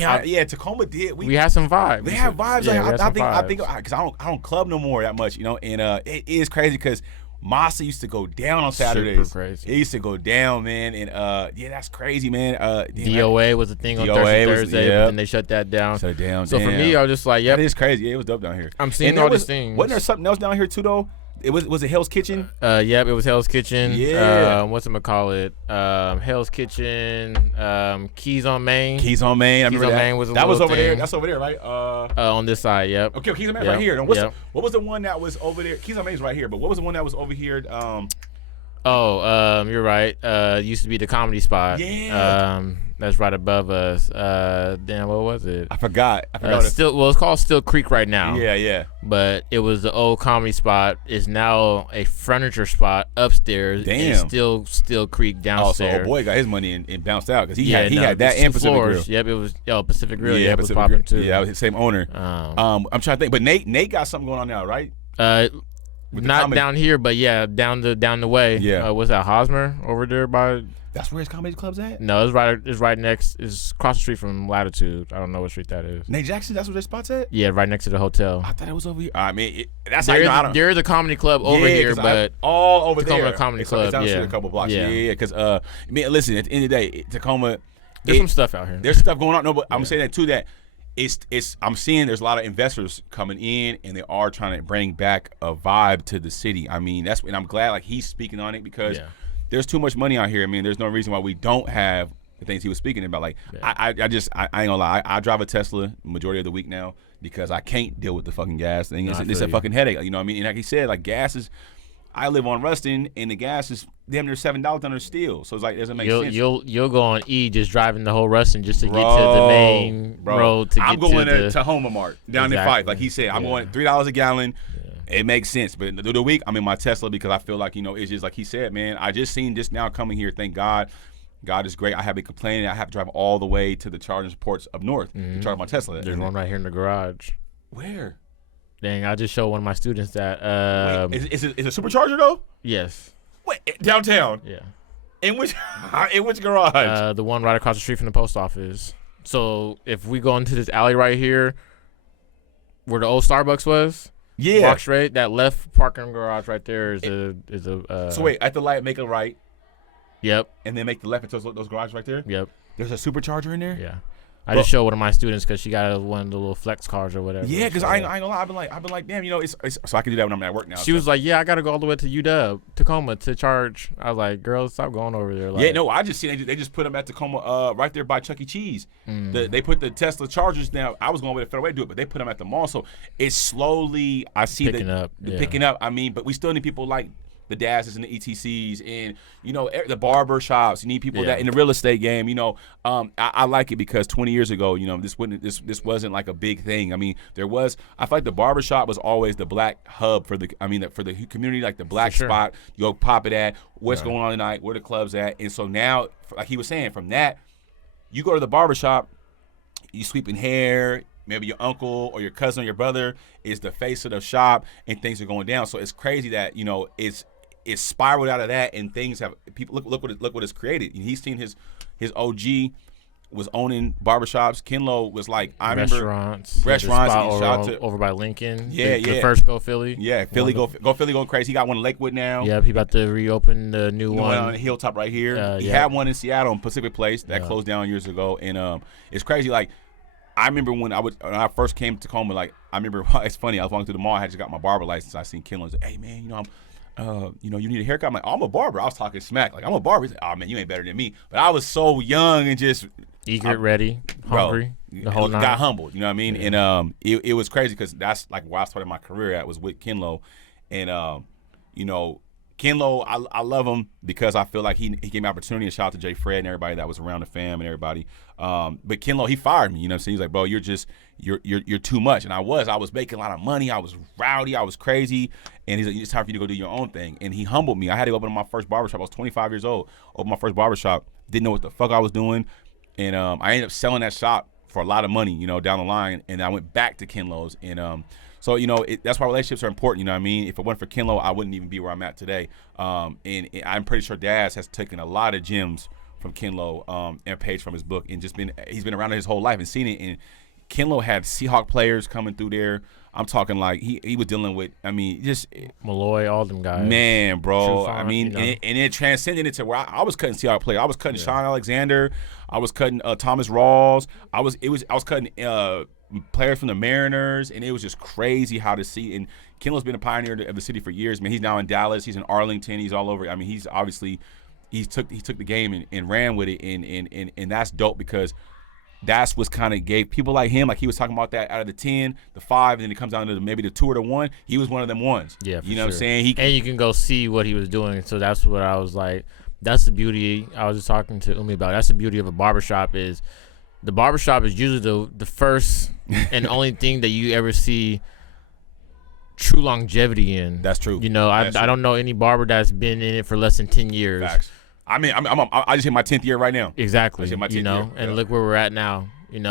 Tacoma did. We had some vibes. They had vibes. I think because I don't club no more that much. And it is crazy because. Massa used to go down on Saturdays. Super crazy. It used to go down, man, and that's crazy, man. DOA was a thing on Thursday, but then they shut that down. Shut it down. So for me, I was just like, that is crazy. Yeah, it was dope down here. I'm seeing all these things. Wasn't there something else down here too, though? Was it Hell's Kitchen? It was Hell's Kitchen. Yeah. Whatchamacallit? Hell's Kitchen. Keys on Main. Keys on Main. I remember Main was that was over thing. there. That's over there, right? On this side, yep. Okay, Keys on Main right here. What was the one that was over there? Keys on Main's right here, but what was the one that was over here? You're right. Used to be the comedy spot. Yeah. That's right above us. Damn, what was it? I forgot. It's called Still Creek right now. Yeah. But it was the old comedy spot. It's now a furniture spot upstairs. Damn. And Still Creek downstairs. Oh, so old boy got his money and bounced out because he had that and Pacific Grill. Yep, it was Pacific Grill. Yeah, it was popping too. Yeah, the same owner. I'm trying to think, but Nate got something going on now, right? Not down here, but down the way. Yeah. What's that, Hosmer over there by? That's where his comedy club's at? No, it's right next. It's across the street from Latitude. I don't know what street that is. Nate Jackson, that's where their spot's at? Yeah, right next to the hotel. I thought it was over here. I mean, that's how you know I don't. There is a comedy club over here, but all over Tacoma there. Comedy It's Club. down the Yeah, street a couple blocks. Yeah. Because I mean, listen, at the end of the day, Tacoma. There's some stuff out here. There's stuff going on. No, but I'm saying that too. That it's. I'm seeing there's a lot of investors coming in, and they are trying to bring back a vibe to the city. I mean, and I'm glad like he's speaking on it because there's too much money out here. I mean, there's no reason why we don't have the things he was speaking about. Like I ain't gonna lie. I drive a Tesla majority of the week now because I can't deal with the fucking gas thing. It's a fucking headache. You know what I mean? And like he said, like gas is. I live on Ruston, and the gas is damn near $7 under steel. So it's like it doesn't make sense. You'll go on E just driving the whole Ruston just to get to the main road to I'm get going to to Homa Mart down in Fife. Like he said, I'm going $3 a gallon. It makes sense. But the week, I'm in my Tesla because I feel like, it's just like he said, man, I just seen just now coming here. Thank God. God is great. I have been complaining. I have to drive all the way to the charging ports up north to charge my Tesla. There's one right here in the garage. Where? Dang, I just showed one of my students that. Wait, is it a supercharger though? Yes. Wait, downtown? Yeah. In which garage? The one right across the street from the post office. So if we go into this alley right here, where the old Starbucks was, walk straight. That left parking garage right there is a. So wait, at the light, make a right. Yep. And then make the left into those garages right there. Yep. There's a supercharger in there. Yeah. I just showed one of my students because she got one of the little flex cars or whatever. Yeah, because I ain't gonna lie. I've been like, damn, it's so I can do that when I'm at work now. She was like, yeah, I got to go all the way to UW, Tacoma to charge. I was like, girl, stop going over there. Like, yeah, no, I just seen they just put them at Tacoma, right there by Chuck E. Cheese. They put the Tesla chargers now. I was going with the Federal Way to do it, but they put them at the mall. So it's slowly, I see picking up. Picking up. I mean, but we still need people like the Daz's and the ETCs and, the barber shops. You need people that in the real estate game, I like it because 20 years ago, this wasn't like a big thing. I mean, I feel like the barber shop was always the black hub for the community, like the black spot. You go pop it at, what's going on tonight, where the club's at. And so now, like he was saying, from that, you go to the barber shop, you sweeping hair, maybe your uncle or your cousin or your brother is the face of the shop and things are going down. So it's crazy that, it's spiraled out of that, and things have people look what it's created. He's seen his OG was owning barbershops. Kenlo was like restaurants. Over by Lincoln. The first Go Philly. Yeah, Philly go Philly going crazy. He got one in Lakewood now. Yeah, he about to reopen the new one on the hilltop right here. He had one in Seattle on Pacific Place that closed down years ago, and it's crazy. Like I remember when I first came to Tacoma. Like I remember it's funny. I was walking through the mall. I had just got my barber license. I seen Kenlo. I was like, hey man, you need a haircut? I'm like, I'm a barber. I was talking smack. Like, I'm a barber. He's like, oh, man, you ain't better than me. But I was so young and just eager, ready, hungry. The whole night. Got humbled. You know what I mean? Yeah. And it was crazy because that's like where I started my career at was with Kenlo. And, Kenlo, I love him because I feel like he gave me opportunity. And shout out to Jay Fred and everybody that was around the fam and everybody. But Kenlo, he fired me. You know what I'm saying? He's like, bro, you're too much. And I was making a lot of money. I was rowdy. I was crazy. And he's like, it's time for you to go do your own thing. And he humbled me. I had to open my first barbershop. I was 25 years old. Opened my first barbershop. Didn't know what the fuck I was doing. And I ended up selling that shop for a lot of money, down the line. And I went back to Kenlo's. And so, that's why relationships are important, you know what I mean? If it wasn't for Kenlo, I wouldn't even be where I'm at today. And I'm pretty sure Daz has taken a lot of gems from Kenlo and page from his book and he's been around it his whole life and seen it. And Kenlo had Seahawk players coming through there. I'm talking like he was dealing with, just Malloy, all them guys. Man, bro. Farm, and it transcended into where I was cutting Seahawk players. I was cutting Sean Alexander. I was cutting Thomas Rawls. I was cutting players from the Mariners, and it was just crazy how to see. And Kenlo's been a pioneer of the city for years. Man, he's now in Dallas. He's in Arlington. He's all over. He's obviously he took the game and ran with it, and that's dope because that's what's kind of gave people like him, like he was talking about that out of the 10, the 5, and then it comes down to maybe the 2 or the 1. He was one of them ones. Yeah, you know what I'm saying? And you can go see what he was doing. So that's what I was like. That's the beauty. I was just talking to Umi about. That's the beauty of a barbershop is the barbershop is usually the first and only thing that you ever see true longevity in. That's true. I don't know any barber that's been in it for less than 10 years. Facts. I just hit my 10th year right now. Exactly. And look where we're at now.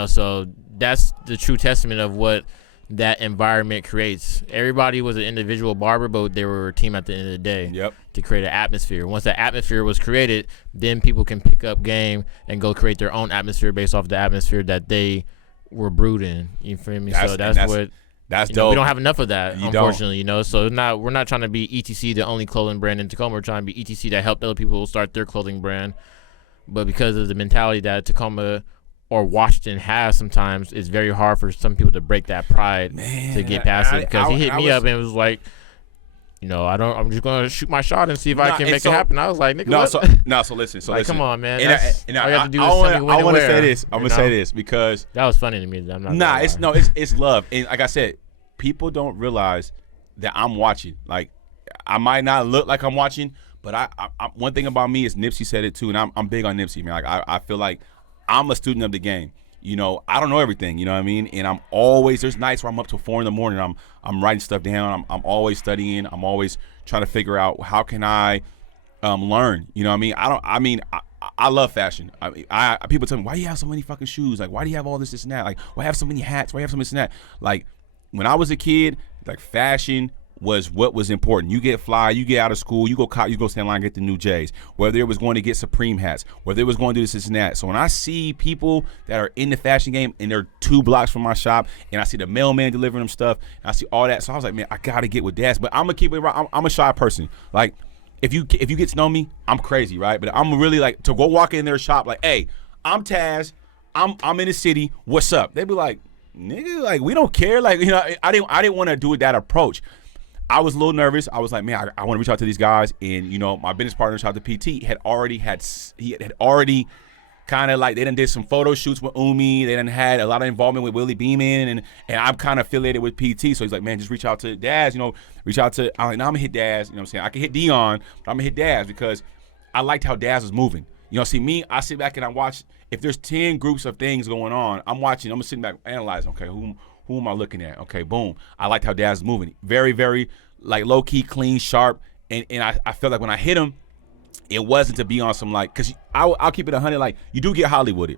So that's the true testament of what that environment creates. Everybody was an individual barber, but they were a team at the end of the day. Yep. To create an atmosphere. Once that atmosphere was created, then people can pick up game and go create their own atmosphere based off the atmosphere that they were brewed in. You feel me? So that's dope. We don't have enough of that, unfortunately. So we're not trying to be ETC, the only clothing brand in Tacoma. We're trying to be ETC that helped other people start their clothing brand. But because of the mentality that Tacoma or Washington has, sometimes it's very hard for some people to break that pride to get past it. Because he hit me up and was like, I'm just gonna shoot my shot and see if I can make it happen. I was like, nigga, So listen. Come on, man. All you have to do is tell me when I want to say this. I'm gonna say this because that was funny to me. It's love, and like I said, people don't realize that I'm watching. Like, I might not look like I'm watching, but I one thing about me is Nipsey said it too, and I'm big on Nipsey, man. Like, I feel like I'm a student of the game. I don't know everything, you know what I mean? And I'm always, there's nights where I'm up till 4 a.m. I'm writing stuff down. I'm always studying. I'm always trying to figure out how can I learn, you know what I mean? I love fashion. People tell me, why do you have so many fucking shoes? Like, why do you have all this and that? Like, why have so many hats? Why have so much and that? Like, when I was a kid, like, fashion was what was important. You get fly, you get out of school, you go stand in line and get the new J's. Whether it was going to get Supreme hats, whether it was going to do this and that. So when I see people that are in the fashion game and they're 2 blocks from my shop, and I see the mailman delivering them stuff, and I see all that, so I was like, man, I gotta get with Daz. But I'm gonna keep it right. I'm a shy person. Like, if you get to know me, I'm crazy, right? But I'm really like to go walk in their shop, like, hey, I'm Taz, I'm in the city. What's up? They'd be like, nigga, like, we don't care. Like, I didn't want to do that approach. I was a little nervous. I was like, man, I want to reach out to these guys. And, my business partner, shout out to PT, had already kind of like, they done did some photo shoots with Umi. They done had a lot of involvement with Willie Beeman. And I'm kind of affiliated with PT. So he's like, man, just reach out to Daz, reach out to, I'm like, no, I'm going to hit Daz. You know what I'm saying? I can hit Dion, but I'm going to hit Daz because I liked how Daz was moving. See me, I sit back and I watch. If there's 10 groups of things going on, I'm sitting back analyzing, okay, who am I looking at? Okay, boom. I liked how Daz is moving. Very, very, like, low-key, clean, sharp. And I felt like when I hit him, it wasn't to be on some, like, because I'll keep it 100. Like, you do get Hollywooded.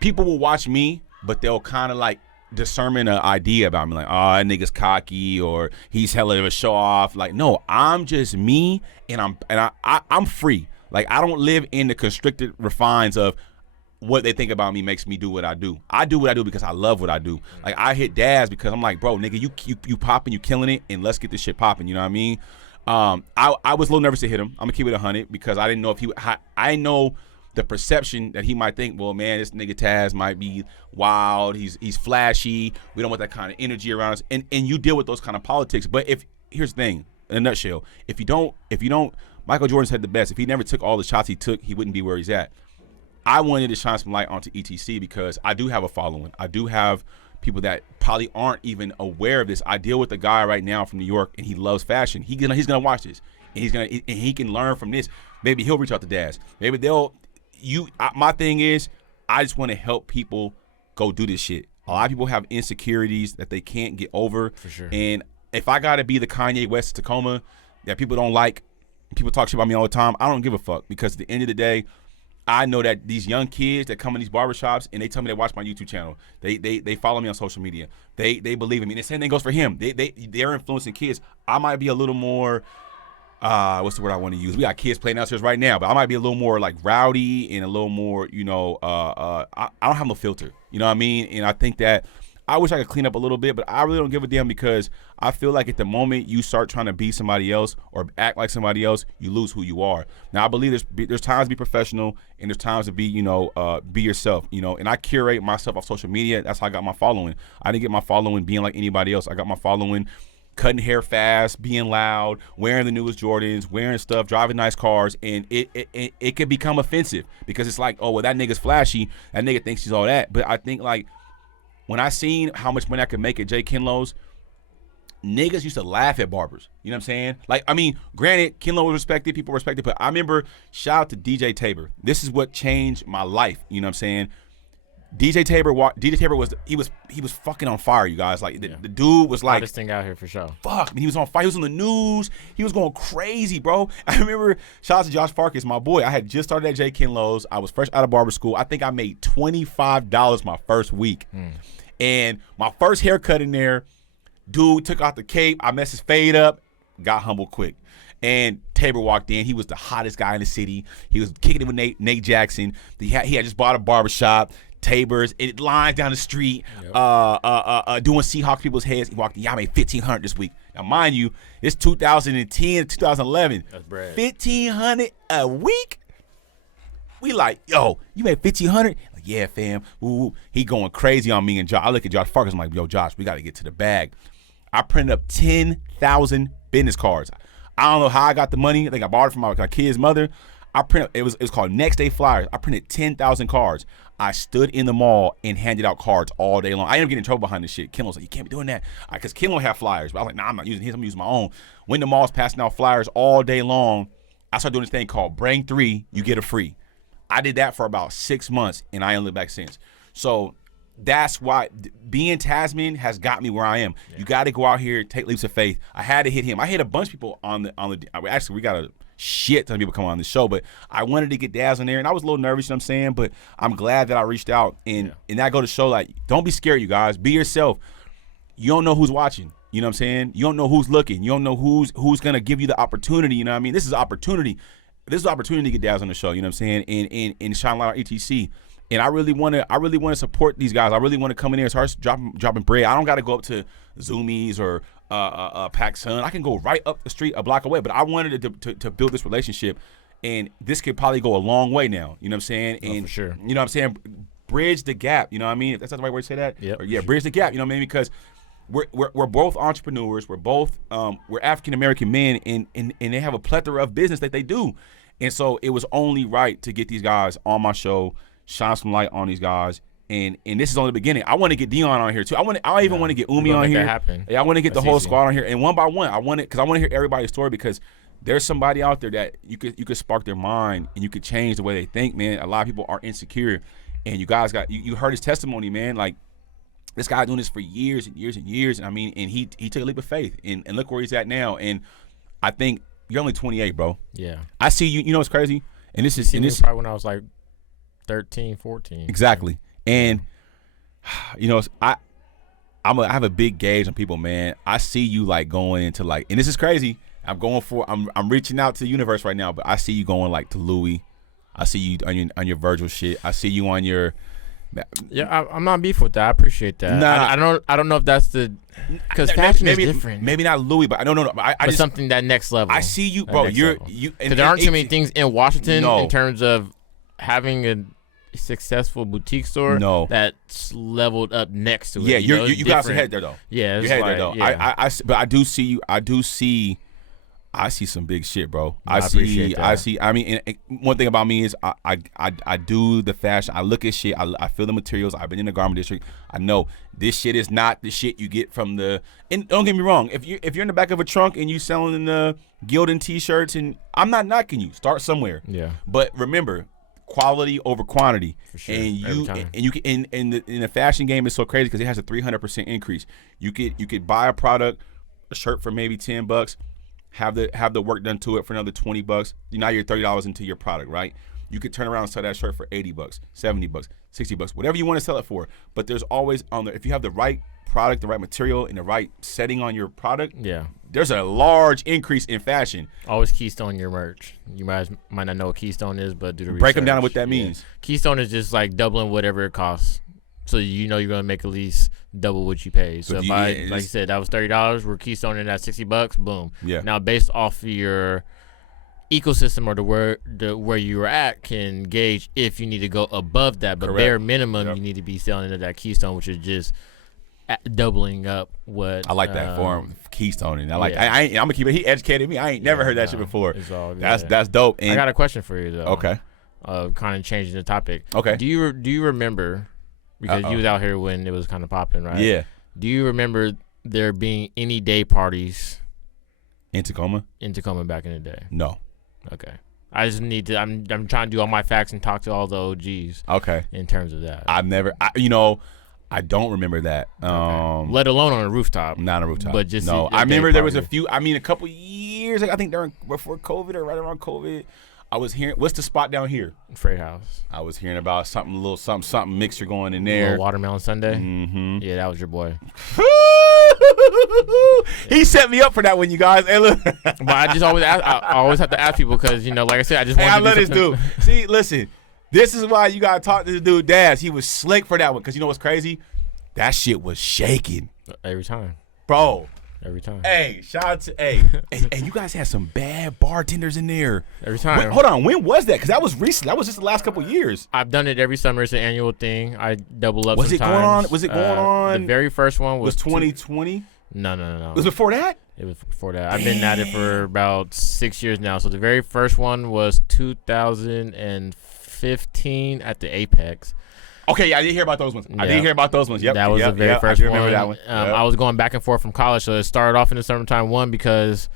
People will watch me, but they'll kind of, like, discern an idea about me. Like, oh, that nigga's cocky, or he's hella of a show-off. Like, no, I'm just me, and I'm free. Like, I don't live in the constricted refines of what they think about me makes me do what I do. I do what I do because I love what I do. Like, I hit Daz because I'm like, bro, nigga, you popping, you killing it, and let's get this shit popping. You know what I mean? I was a little nervous to hit him. I'm gonna keep it 100 because I didn't know if I know the perception that he might think, well, man, this nigga Taz might be wild. He's flashy. We don't want that kind of energy around us. And you deal with those kind of politics. But here's the thing, in a nutshell, if you don't, Michael Jordan said the best. If he never took all the shots he took, he wouldn't be where he's at. I wanted to shine some light onto ETC because I do have a following. I do have people that probably aren't even aware of this. I deal with a guy right now from New York, and he loves fashion. He's gonna watch this, and he can learn from this. Maybe he'll reach out to Daz. Maybe my thing is, I just want to help people go do this shit. A lot of people have insecurities that they can't get over. For sure. And if I gotta be the Kanye West of Tacoma that people don't like, people talk shit about me all the time, I don't give a fuck because at the end of the day, I know that these young kids that come in these barbershops and they tell me they watch my YouTube channel. They follow me on social media. They believe in me. And the same thing goes for him. They're influencing kids. I might be a little more what's the word I want to use? We got kids playing downstairs right now, but I might be a little more like rowdy and a little more, I don't have no filter. You know what I mean? And I think that I wish I could clean up a little bit, but I really don't give a damn because I feel like at the moment you start trying to be somebody else or act like somebody else, you lose who you are. Now, I believe there's times to be professional and there's times to be, be yourself, and I curate myself off social media. That's how I got my following. I didn't get my following being like anybody else. I got my following cutting hair fast, being loud, wearing the newest Jordans, wearing stuff, driving nice cars, and it can become offensive because it's like, oh, well, that nigga's flashy. That nigga thinks he's all that. But I think, like, when I seen how much money I could make at Jay Kinlow's, niggas used to laugh at barbers. You know what I'm saying? Like, I mean, granted, Kinlow was respected, people respected, but I remember, shout out to DJ Tabor. This is what changed my life. You know what I'm saying? DJ Tabor was he was fucking on fire, you guys. Like, the dude was like, hottest thing out here for sure. Fuck, man, he was on fire. He was on the news. He was going crazy, bro. I remember, shout out to Josh Farkas, my boy. I had just started at J. Kinlow's. I was fresh out of barber school. I think I made $25 my first week. And my first haircut in there, dude took out the cape. I messed his fade up, got humble quick. And Tabor walked in. He was the hottest guy in the city. He was kicking it with Nate Jackson. He had just bought a barbershop. Tabor's, it lines down the street, doing Seahawks people's heads. He walked in. Y'all made $1,500 this week. Now, mind you, it's 2010 to 2011. That's bread. $1,500 a week. We like, yo, you made $1,500? Like, yeah, fam. Ooh, he going crazy on me and Josh. I look at Josh Farkas. I'm like, yo, Josh, we got to get to the bag. I printed up 10,000 business cards. I don't know how I got the money. I think I borrowed it from my kid's mother. I printed. It was called Next Day Flyers. I printed 10,000 cards. I stood in the mall and handed out cards all day long. I ended up getting in trouble behind this shit. Ken was like, you can't be doing that. Because Ken had flyers. But I was like, nah, I'm not using his. I'm using my own. When the mall's passing out flyers all day long, I started doing this thing called Bring 3, you get a free. I did that for about 6 months, and I ain't looked back since. So that's why being Tasman has got me where I am. Yeah. You got to go out here, take leaps of faith. I had to hit him. I hit a bunch of people on the. Actually, we got a shit ton of people come on the show, but I wanted to get Daz on there, and I was a little nervous, you know what I'm saying? But I'm glad that I reached out, and that go to show, like, don't be scared, you guys. Be yourself. You don't know who's watching. You know what I'm saying? You don't know who's looking. You don't know who's going to give you the opportunity, you know what I mean? This is opportunity. This is an opportunity to get Daz on the show, you know what I'm saying? And shine light on ETC. And I really want to support these guys. I really want to come in there and start dropping bread. I don't got to go up to Zoomies or PacSun. I can go right up the street a block away. But I wanted to build this relationship, and this could probably go a long way now. You know what I'm saying? And for sure. You know what I'm saying? Bridge the gap. You know what I mean? If that's not the right way to say that. Yep. Yeah, bridge the gap. You know what I mean? Because we're both entrepreneurs. We're both we're African American men, and they have a plethora of business that they do. And so it was only right to get these guys on my show, shine some light on these guys, and this is only the beginning. I want to get Dion on here too. I even want to get Umi on here. Yeah, I want to get the whole squad on here, and one by one, I want to hear everybody's story, because there's somebody out there that you could spark their mind and you could change the way they think, man. A lot of people are insecure, and you guys you heard his testimony, man. Like, this guy doing this for years and years and years, and I mean, and he took a leap of faith, and look where he's at now. And I think you're only 28, bro. Yeah, I see you. You know what's crazy? And this is probably when I was like 13, 14. Exactly. And you know, I have a big gauge on people, man. I see you like going into like, and this is crazy. I'm reaching out to the universe right now, but I see you going like to Louis. I see you on your Virgil shit. I see you on your. Yeah, I'm not beef with that. I appreciate that. Nah, I don't know if that's the, because fashion is different. Maybe not Louis, but I don't know. I just something that next level. I see you, bro. You. Because there aren't too many things in Washington in terms of having a successful boutique store that's leveled up next to it. Yeah, you guys are head there though. Yeah, you're head there though. Yeah. But I do see you. I see some big shit, bro. I see. I mean, and one thing about me is I do the fashion. I look at shit. I feel the materials. I've been in the garment district. I know this shit is not the shit you get from the. And don't get me wrong. If you're in the back of a trunk and you selling the Gildan t-shirts, and I'm not knocking you. Start somewhere. Yeah. But remember, quality over quantity. For sure. And you can in the fashion game is so crazy because it has a 300% increase. You could buy a product, a shirt for maybe $10. Have the work done to it for another $20. Now you're $30 into your product, right? You could turn around and sell that shirt for $80, $70, $60, whatever you want to sell it for. But there's always if you have the right product, the right material, and the right setting on your product, there's a large increase in fashion. Always Keystone your merch. You might not know what Keystone is, but do the research. Break them down what that means. Keystone is just like doubling whatever it costs. So you know you're gonna make at least double what you pay. So if like you said, that was $30, we're Keystone in that $60, boom. Yeah. Now based off of your ecosystem or where you were at can gauge if you need to go above that. But bare minimum, you need to be selling into that Keystone, which is just doubling up what. I like that form, Keystone, and I'm gonna keep it. He educated me. I ain't never heard that shit before. It's all good. That's dope. And I got a question for you though. Okay. Kind of changing the topic. Okay. Do you remember? Because you was out here when it was kind of popping, right? Yeah. Do you remember there being any day parties in Tacoma? In Tacoma back in the day? No. Okay. I just need to. I'm trying to do all my facts and talk to all the OGs. Okay. In terms of that, I don't remember that. Okay. Let alone on a rooftop. Not on a rooftop. But just no. I remember there was a few. I mean, a couple years. I think before COVID or right around COVID. I was hearing, what's the spot down here? Freight House. I was hearing about something, a little something mixture going in there. Watermelon Sunday. Mm-hmm. Yeah, that was your boy. He set me up for that one, you guys. Hey, look. But I just always ask, I always have to ask people because, you know, like I said, I just want I to love do this dude. See, listen, this is why you gotta talk to this dude, Daz. He was slick for that one because you know what's crazy? That shit was shaking Every time. Bro. Every time. Hey, shout out to hey, you guys had some bad bartenders in there. Every time. Hold on, when was that? Because that was recent. That was just the last couple of years. I've done it every summer. It's an annual thing. I double up. Was sometimes. it going on? Was it going on? The very first one was 2020. No. It was before that. It was before that. I've been at it for about 6 years now. So the very first one was 2015 at the Apex. Okay, yeah, I did hear about those ones. Yeah. I did hear about those ones. Yep, that was the very first one. Remember that one. I was going back and forth from college, so it started off in the summertime. One, because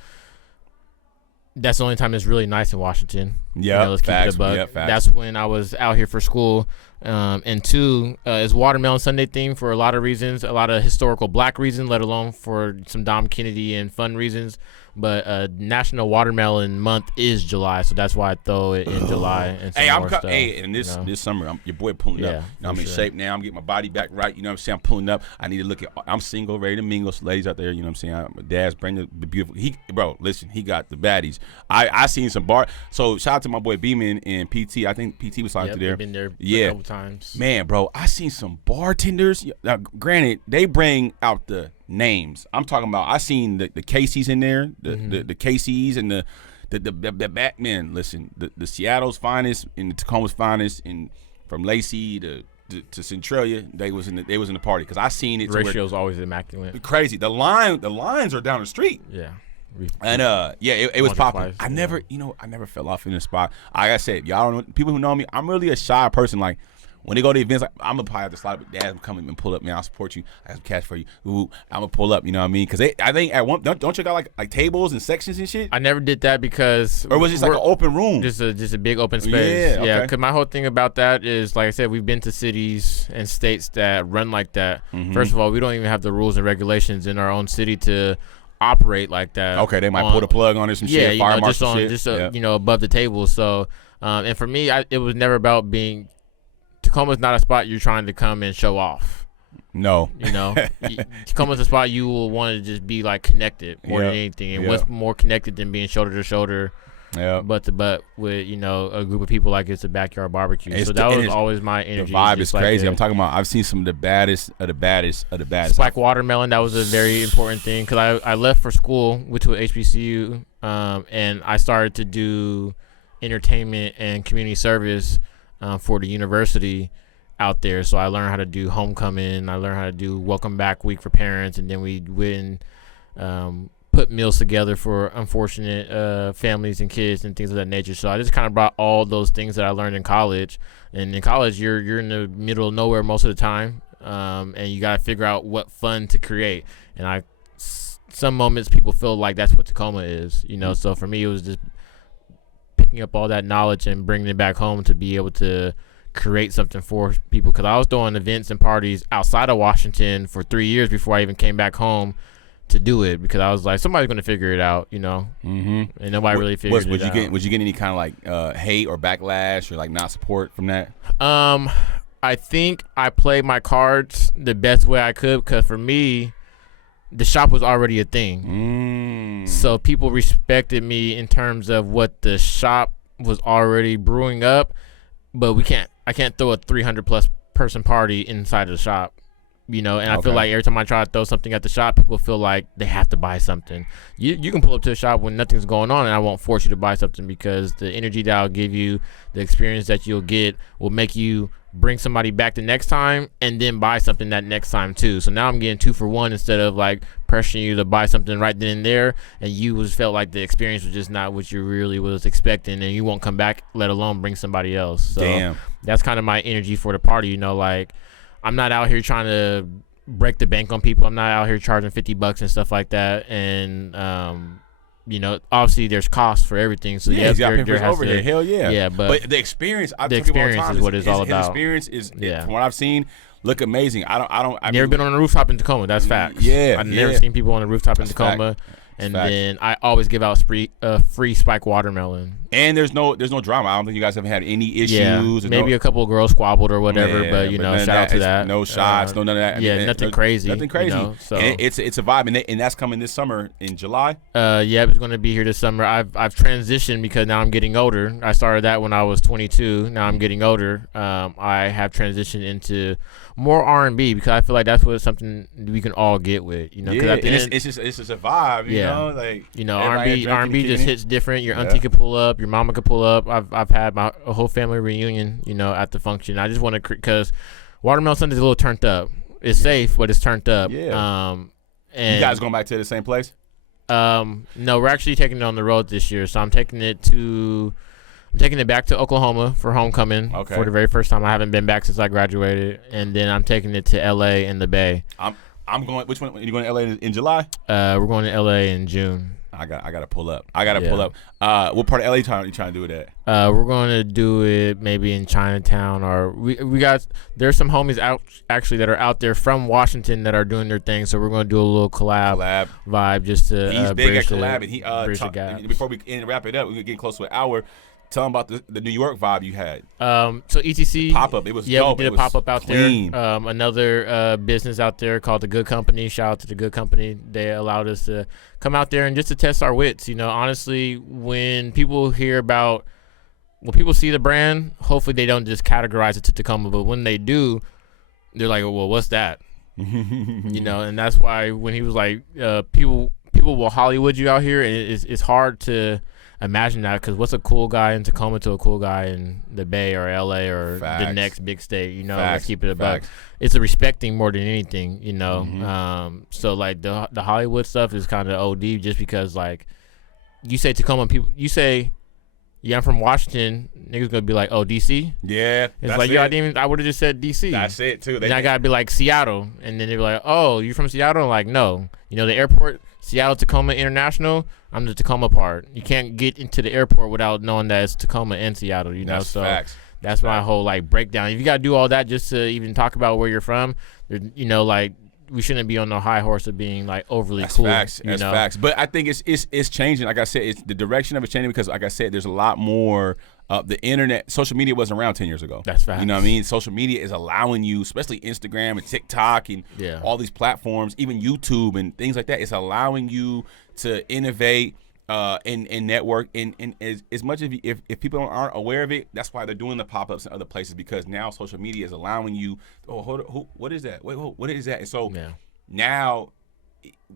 that's the only time it's really nice in Washington. Yeah, let's keep it a buck. That's when I was out here for school. And two, it's Watermelon Sunday theme for a lot of reasons, a lot of historical Black reasons, let alone for some Dom Kennedy and fun reasons. But National Watermelon Month is July, so that's why I throw it in July. And hey, and this summer, your boy pulling up. I'm in shape now. I'm getting my body back right. You know what I'm saying? I'm pulling up. I need to look at. I'm single, ready to mingle. So ladies out there, you know what I'm saying? My dad's bringing the beautiful. Bro, listen, he got the baddies. I seen some bar. So shout out to my boy Beeman and PT. I think PT was out there. Been there a couple times. Man, bro, I seen some bartenders. Now, granted, they bring out the names. I'm talking about. I seen the Casey's in there, the Casey's and the Batman. Listen, the Seattle's finest and the Tacoma's finest, and from Lacey to Centralia, they was in the party because I seen it. The ratio's always immaculate. Crazy. The lines are down the street. Yeah. And it was popping. I never fell off in the spot. Like I said, y'all don't know, people who know me, I'm really a shy person. Like when they go to events, like, I'm gonna probably have to slide. But Dad, come and pull up, man. I'll support you. I have some cash for you. Ooh, I'm gonna pull up. You know what I mean? Because I think at one don't you got like tables and sections and shit? I never did that because or was it just like an open room? Just a big open space. Yeah. Because my whole thing about that is, like I said, we've been to cities and states that run like that. Mm-hmm. First of all, we don't even have the rules and regulations in our own city to operate like that. Okay, they might pull the plug on it, some shit, fire marshal shit. Above the table. So, and for me, it was never about being. Tacoma's not a spot you're trying to come and show off. No. Tacoma's a spot you will want to just be like connected more than anything. And what's more connected than being shoulder to shoulder, butt to butt with a group of people like it's a backyard barbecue. So that was always my energy. The vibe is crazy. I'm talking about. I've seen some of the baddest of the baddest of the baddest. Spike Watermelon. That was a very important thing because I left for school, went to HBCU, and I started to do entertainment and community service for the university out there. So I learned how to do homecoming. I learned how to do welcome back week for parents, and then we went and put meals together for unfortunate families and kids and things of that nature. So I just kind of brought all those things that I learned in college. And in college, you're in the middle of nowhere most of the time, and you got to figure out what fun to create. And some moments people feel like that's what Tacoma is, So for me, it was just picking up all that knowledge and bringing it back home to be able to create something for people. Because I was doing events and parties outside of Washington for 3 years before I even came back home to do it, because I was like, somebody's going to figure it out, Mm-hmm. And nobody really figured it out. Would you get any kind of like hate or backlash or like not support from that? I think I played my cards the best way I could, because for me, the shop was already a thing. So people respected me in terms of what the shop was already brewing up, but I can't throw a 300 plus person party inside of the shop, and I feel like every time I try to throw something at the shop, people feel like they have to buy something. You can pull up to the shop when nothing's going on, and I won't force you to buy something, because the energy that I'll give you, the experience that you'll get, will make you bring somebody back the next time and then buy something that next time too. So now I'm getting 2 for 1 instead of like pressuring you to buy something right then and there, and you felt like the experience was just not what you really was expecting, and you won't come back, let alone bring somebody else. So damn, that's kind of my energy for the party. Like I'm not out here trying to break the bank on people. I'm not out here charging $50 and stuff like that. And obviously there's costs for everything. So there has to, hell yeah. Yeah, but the experience, the experience is what it's all about. The experience is, from what I've seen, look amazing. I've never been on a rooftop in Tacoma. That's facts. Yeah, I've never seen people on a rooftop in Tacoma. And then I always give out free spike watermelon. And there's no drama. I don't think you guys have had any issues. Yeah, maybe a couple of girls squabbled or whatever, but shout out to that. No shots, none of that. Nothing crazy. Nothing crazy. So and it's a vibe, and that's coming this summer in July. It's going to be here this summer. I've transitioned because now I'm getting older. I started that when I was 22. Now I'm getting older. I have transitioned into more R&B because I feel like that's something we can all get with. It's just a vibe. R&B just hits different. Your auntie could pull up, your mama could pull up. I've had a whole family reunion, at the function. I just want to because Watermelon Sunday is a little turned up. It's safe, but it's turned up. Yeah. And you guys going back to the same place? No, we're actually taking it on the road this year. So I'm taking it back to Oklahoma for homecoming for the very first time. I haven't been back since I graduated, and then I'm taking it to LA in the Bay. I'm going. Which one? Are you going to LA in July? We're going to LA in June. I gotta pull up. Pull up. What part of LA are you trying to do it at? We're going to do it maybe in Chinatown, or we got. There's some homies out actually that are out there from Washington that are doing their thing. So we're going to do a little collab vibe just to. He's big at collab, and he bridge the gap. Before we wrap it up, we're getting close to an hour. Tell them about the New York vibe you had. So ETC pop up, it was dope. We did a pop up out clean. There. Another business out there called the Good Company. Shout out to the Good Company. They allowed us to come out there and just to test our wits. Honestly, when people see the brand, hopefully they don't just categorize it to Tacoma, but when they do, they're like, well, what's that? And that's why when he was like, people will Hollywood you out here, and it's hard to imagine that because what's a cool guy in Tacoma to a cool guy in the Bay or LA or the next big state, let's keep it a buck. It's a respecting more than anything, so like the Hollywood stuff is kind of OD just because like you say Tacoma, people you say I'm from Washington, niggas gonna be like, oh, DC? Yeah. It's like, I would have just said DC. That's it too. Then I gotta be like Seattle, and then they'd be like, oh, you from Seattle? Like, no. The airport, Seattle Tacoma International, I'm the Tacoma part. You can't get into the airport without knowing that it's Tacoma and Seattle, That's so facts. That's my whole like breakdown. If you gotta do all that just to even talk about where you're from, like we shouldn't be on the high horse of being like overly cool. That's facts. But I think it's changing. Like I said, it's the direction of it changing because, like I said, there's a lot more. The internet, social media wasn't around 10 years ago. That's facts. You know what I mean? Social media is allowing you, especially Instagram and TikTok and all these platforms, even YouTube and things like that. It's allowing you to innovate and network. And as much as if people aren't aware of it, that's why they're doing the pop-ups in other places because now social media is allowing you. Oh, what is that? Wait, what is that? And so now,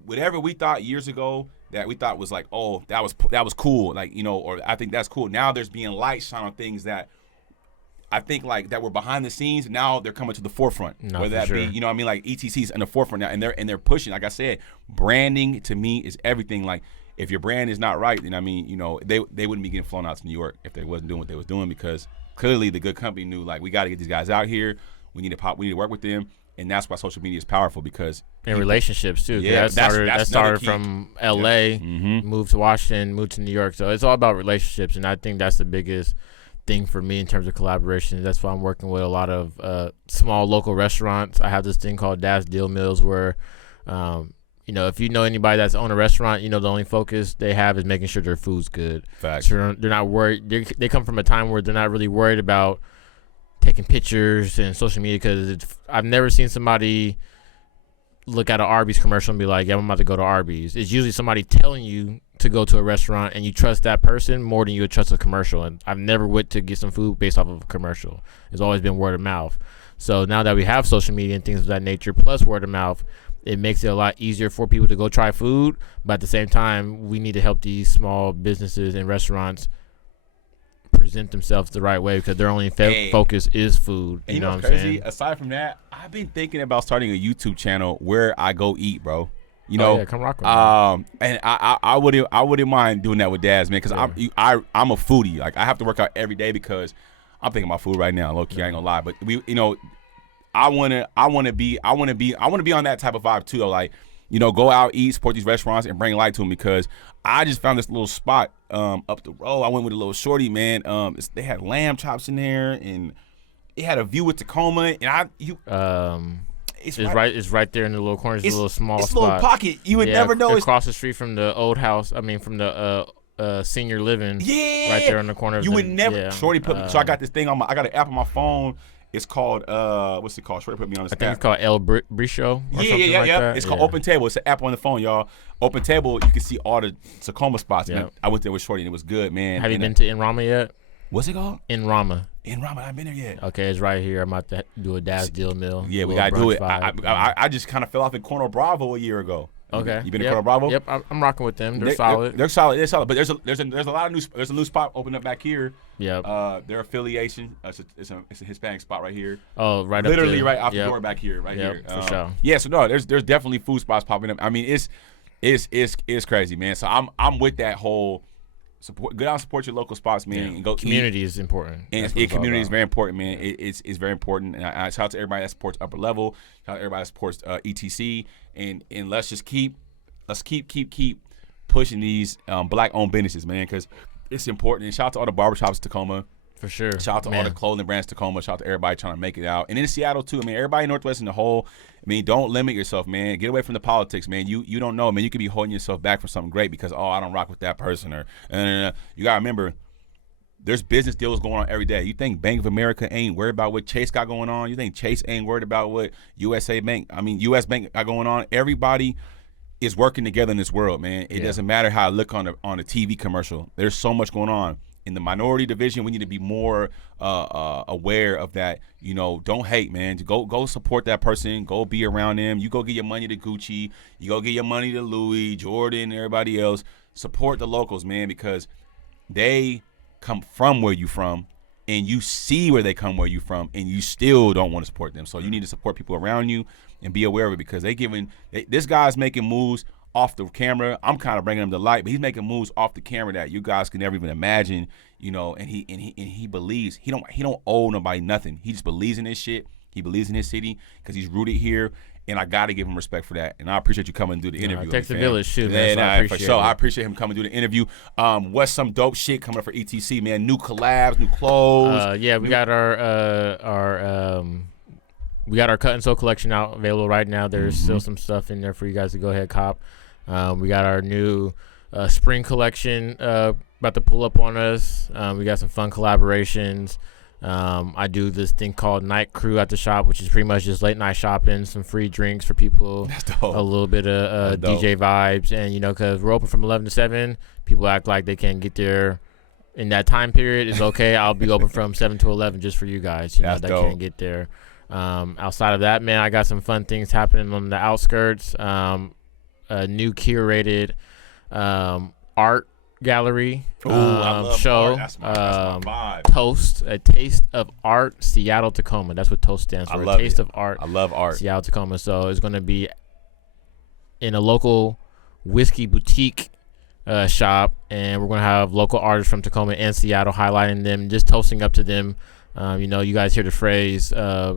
whatever we thought years ago that we thought was like, oh, that was cool, like or I think that's cool. Now there's being light shine on things that I think like that were behind the scenes. Now they're coming to the forefront. Whether that be, I mean, like ETC's in the forefront now, and they're pushing. Like I said, branding to me is everything. Like if your brand is not right, then I mean, they wouldn't be getting flown out to New York if they wasn't doing what they was doing because clearly the Good Company knew like we got to get these guys out here. We need to work with them. And that's why social media is powerful because relationships too. Yeah, that started from LA, moved to Washington, moved to New York. So it's all about relationships, and I think that's the biggest thing for me in terms of collaboration. That's why I'm working with a lot of small local restaurants. I have this thing called Daz Deal Meals where, if you know anybody that's owned a restaurant, the only focus they have is making sure their food's good. Facts. So they're not worried. They come from a time where they're not really worried about taking pictures and social media because I've never seen somebody look at an Arby's commercial and be like, yeah, I'm about to go to Arby's. It's usually somebody telling you to go to a restaurant and you trust that person more than you would trust a commercial. And I've never went to get some food based off of a commercial. It's always been word of mouth. So now that we have social media and things of that nature plus word of mouth, it makes it a lot easier for people to go try food. But at the same time, we need to help these small businesses and restaurants present themselves the right way because their only focus is food. You know what I'm saying? Aside from that, I've been thinking about starting a YouTube channel where I go eat, bro. Come rock with me. And I wouldn't mind doing that with Daz, man, because I'm a foodie. Like I have to work out every day because I'm thinking about food right now. Low key, I ain't gonna lie, but I wanna be on that type of vibe too. Though, like go out, eat, support these restaurants, and bring light to them because I just found this little spot up the road. I went with a little shorty, man. They had lamb chops in there, and it had a view with Tacoma. And It's right there in the little corner. It's a little small it's spot. It's a little pocket. You would never know. Across the street from the old house. I mean, from the senior living. Yeah. Right there in the corner. You would never. Yeah. Shorty put me. So I got this thing on I got an app on my phone. It's called what's it called? Shorty put me on this app. I think it's called El Bricho. Yeah. It's called Open Table. It's an app on the phone, y'all. Open Table. You can see all the Tacoma spots. Man. I went there with Shorty and it was good, man. Have you been to Inrama yet? What's it called? Inrama. I haven't been there yet. Okay, it's right here. I'm about to do a Daz deal meal. Yeah, we gotta do it. I just kind of fell off in Corner Bravo a year ago. Okay. You been to Corner Bravo? Yep, I'm rocking with them. They're solid. They're solid. But there's a lot of there's a new spot opening up back here. Yep. Their affiliation. It's a Hispanic spot right here. Oh, right. Literally right off the door back here. Right here. For sure. Yeah. So no, there's definitely food spots popping up. I mean, it's crazy, man. So I'm with that whole. Go out and support your local spots, man. And go community is important. And community is very important, man. It's very important. And I shout out to everybody that supports Upper Level. Shout out to everybody that supports ETC. And let's just keep pushing these black-owned businesses, man, because it's important. And shout out to all the barbershops in Tacoma. For sure. Shout out to all the clothing brands in Tacoma. Shout out to everybody trying to make it out. And in Seattle, too. I mean, everybody in Northwest in the whole. I mean, don't limit yourself, man. Get away from the politics, man. You don't know, man. You could be holding yourself back for something great because, I don't rock with that person. Or you got to remember, there's business deals going on every day. You think Bank of America ain't worried about what Chase got going on? You think Chase ain't worried about what U.S. Bank got going on? Everybody is working together in this world, man. It doesn't matter how I look on a TV commercial. There's so much going on. In the minority division, we need to be more aware of that. Don't hate, man. Go support that person. Go be around them. You go get your money to Gucci. You go get your money to Louis, Jordan, everybody else. Support the locals, man, because they come from where you from, and you see where they come where you from, and you still don't want to support them. So you need to support people around you and be aware of it because this guy's making moves off the camera. I'm kind of bringing him to light, but he's making moves off the camera that you guys can never even imagine, and he believes he don't owe nobody nothing. He just believes in this shit. He believes in his city because he's rooted here, and I got to give him respect for that. And I appreciate you coming and do the interview. It takes a village, too, man. For sure. I appreciate him coming and do the interview. What's some dope shit coming up for ETC, man? New collabs, new clothes. We got our cut and sew collection out available right now. There's still some stuff in there for you guys to go ahead cop. We got our new spring collection about to pull up on us. We got some fun collaborations. I do this thing called Night Crew at the shop, which is pretty much just late night shopping, some free drinks for people, a little bit of DJ vibes. And, because we're open from 11 to 7, people act like they can't get there in that time period. It's okay. I'll be open from 7 to 11 just for you guys, that can't get there. Outside of that, man, I got some fun things happening on the outskirts. A new curated art gallery show. Art. That's my vibe. Toast, a taste of art, Seattle Tacoma. That's what Toast stands for. A taste of art. I love art. Seattle Tacoma. So it's going to be in a local whiskey boutique shop, and we're going to have local artists from Tacoma and Seattle highlighting them, just toasting up to them. You guys hear the phrase,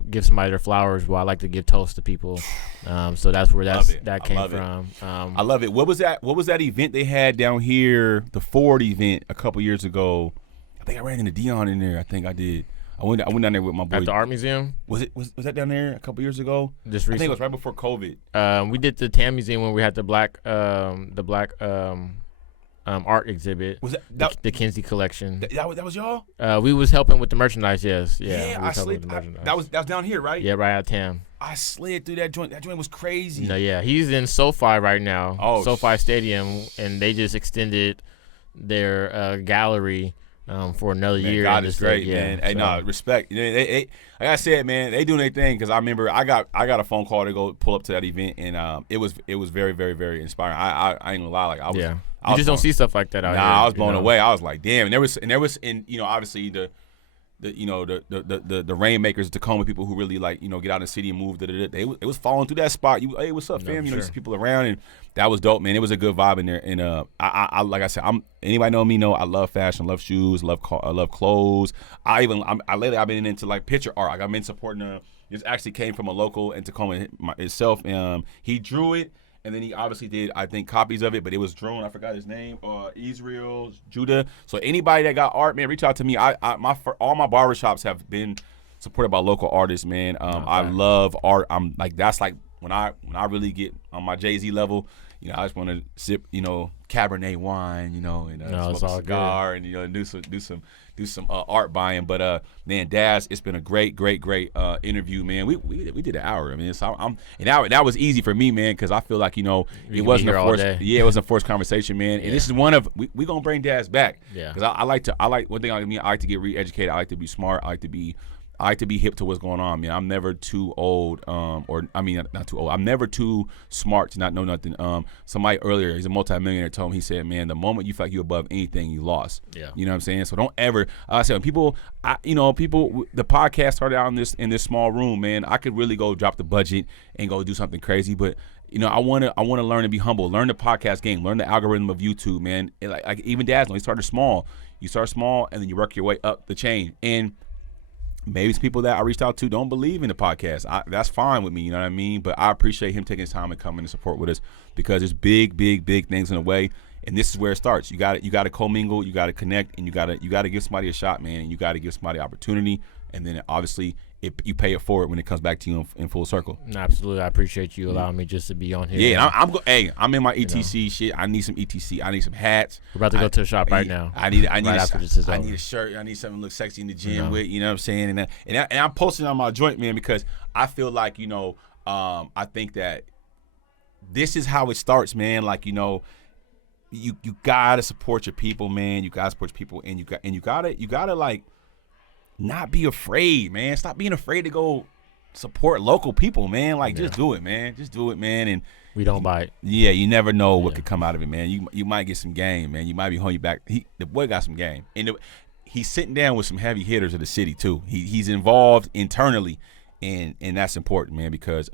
give somebody their flowers. Well, I like to give toast to people. So that's where that came from. I love it. What was that event they had down here, the Ford event a couple years ago? I think I ran into Dion in there. I think I did. I went down there with my boy. At the art museum? Was that down there a couple years ago? Just recently. I think it was right before COVID. We did the TAM museum when we had the black art exhibit. Was that the Kinsey collection? That was y'all? We was helping with the merchandise. Yes, yeah. I slid. That was down here, right? Yeah, right at TAM. I slid through that joint. That joint was crazy. Yeah. He's in SoFi right now. SoFi Stadium, and they just extended their gallery for another year. God is great, man. Hey, respect. They like I said, man, they doing their thing because I remember I got a phone call to go pull up to that event, and it was very, very, very inspiring. I ain't gonna lie, like I was. Yeah. You just don't see stuff like that out here. I was blown away. I was like, damn. And there was obviously the rainmakers, the Tacoma people who really like, get out in the city and move. It was falling through that spot. Hey, what's up, fam? You see people around, and that was dope, man. It was a good vibe in there. And I like I said, anybody know me know I love fashion, love shoes, love clothes. Lately I've been into like picture art. Like I've been supporting. This actually came from a local in Tacoma itself. He drew it. And then he obviously did, I think, copies of it, but it was drawn. I forgot his name. Israel Judah. So anybody that got art, man, reach out to me. All my barbershops have been supported by local artists, man. I love art. I'm like, that's like when I really get on my Jay-Z level, you know, I just want to sip, you know, Cabernet wine, you know, and smoke a cigar, and, you know, do some art buying. But man, Daz, it's been a great interview, man. We did an hour. I mean, so that was easy for me, man, because I feel like, you know, it wasn't a forced. Yeah, it wasn't a forced conversation, man. And this is one of we gonna bring Daz back. Yeah. Because I like one thing I mean. I like to get re-educated. I like to be smart. I like to be hip to what's going on, man. I'm never too old, or I mean, not too old. I'm never too smart to not know nothing. Somebody earlier, he's a multimillionaire, told me, he said, man, the moment you feel like you're above anything, you lost. Yeah. You know what I'm saying? So don't ever. I said, people, the podcast started out in this small room, man. I could really go drop the budget and go do something crazy, but you know, I want to learn and be humble, learn the podcast game, learn the algorithm of YouTube, man. And like even Daz, he started small. You start small, and then you work your way up the chain. And maybe it's people that I reached out to don't believe in the podcast. That's fine with me, you know what I mean? But I appreciate him taking his time and coming to support with us, because there's big things in the way, and this is where it starts. You got to commingle, you got to connect, and you got to give somebody a shot, man, and you got to give somebody opportunity, and then obviously you pay it forward when it comes back to you in full circle. Absolutely, I appreciate you allowing me just to be on here. Yeah, I'm in my ETC shit. I need some ETC. I need some hats. We're about to go to the shop right now. I need a shirt. I need something to look sexy in the gym with. You know what I'm saying? And I'm posting on my joint, man, because I feel like, you know, I think that this is how it starts, man. Like, you know, you gotta support your people, man. You gotta support your people, and you gotta like not be afraid, man. Stop being afraid to go support local people, man. Like, just do it, man. Just do it, man. And we don't bite. Yeah, you never know what could come out of it, man. You might get some game, man. You might be holding you back. The boy got some game, and he's sitting down with some heavy hitters of the city too. He's involved internally, and that's important, man, because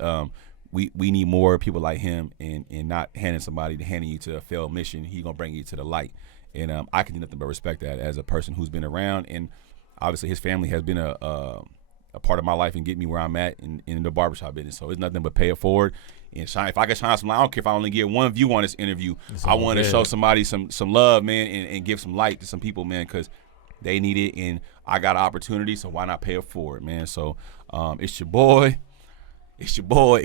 we need more people like him, and not handing you to a failed mission. He's gonna bring you to the light, and I can do nothing but respect that as a person who's been around. And obviously, his family has been a part of my life and get me where I'm at in the barbershop business. So it's nothing but pay it forward and shine. If I can shine some light, I don't care if I only get one view on this interview. I want to show somebody some love, man, and give some light to some people, man, because they need it, and I got an opportunity, so why not pay it forward, man? So it's your boy. It's your boy.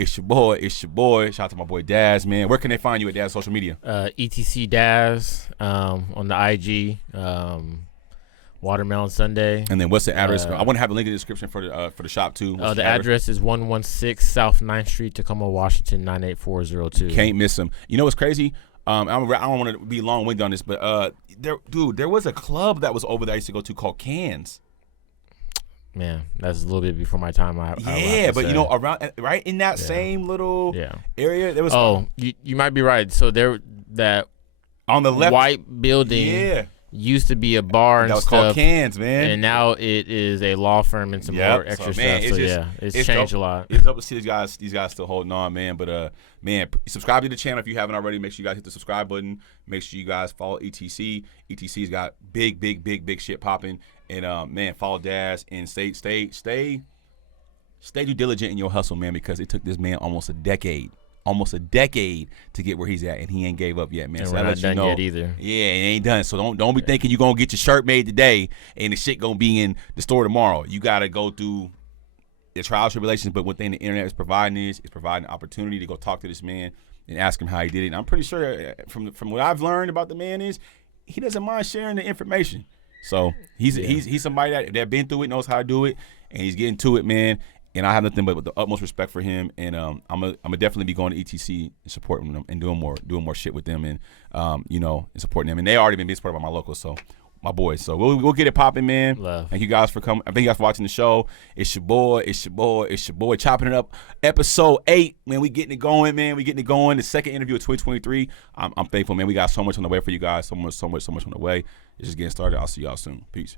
Shout out to my boy Daz, man. Where can they find you at Daz social media? ETC Daz on the IG. Watermelon Sunday. And then what's the address? I want to have a link in the description for the shop too. The address is 116 South 9th Street, Tacoma, Washington 98402. Can't miss them. You know what's crazy? I don't want to be long-winded on this, but there was a club that was over there I used to go to called Cans. Man, that's a little bit before my time. But you know, around right in that same little area, there was. Oh, you might be right. So there, that on the left white building, used to be a bar and that was stuff, called Cans, man, and now it is a law firm and some more extra stuff. So it's changed a lot. It's dope to see these guys still holding on, man. But man, subscribe to the channel if you haven't already. Make sure you guys hit the subscribe button. Make sure you guys follow ETC. ETC's got big shit popping. And man, follow Daz and stay due diligent in your hustle, man, because it took this man almost a decade to get where he's at, and he ain't gave up yet, man. And so we're not done yet either. Yeah, it ain't done. So don't be thinking you're gonna get your shirt made today and the shit gonna be in the store tomorrow. You gotta go through the trials, tribulations, but one thing the internet is providing is providing an opportunity to go talk to this man and ask him how he did it. And I'm pretty sure from what I've learned about the man is he doesn't mind sharing the information. So he's somebody that been through it, knows how to do it, and he's getting to it, man. And I have nothing but the utmost respect for him. And I'm gonna definitely be going to ETC and supporting them and doing more shit with them, and and supporting them. And they already been being supported by my locals, so my boys. So we'll get it popping, man. Love. Thank you guys for coming. Thank you guys for watching the show. It's your boy, chopping it up. Episode 8, man. We getting it going, man. We getting it going. The second interview of 2023. I'm thankful, man. We got so much on the way for you guys. So much on the way. It's just getting started. I'll see y'all soon. Peace.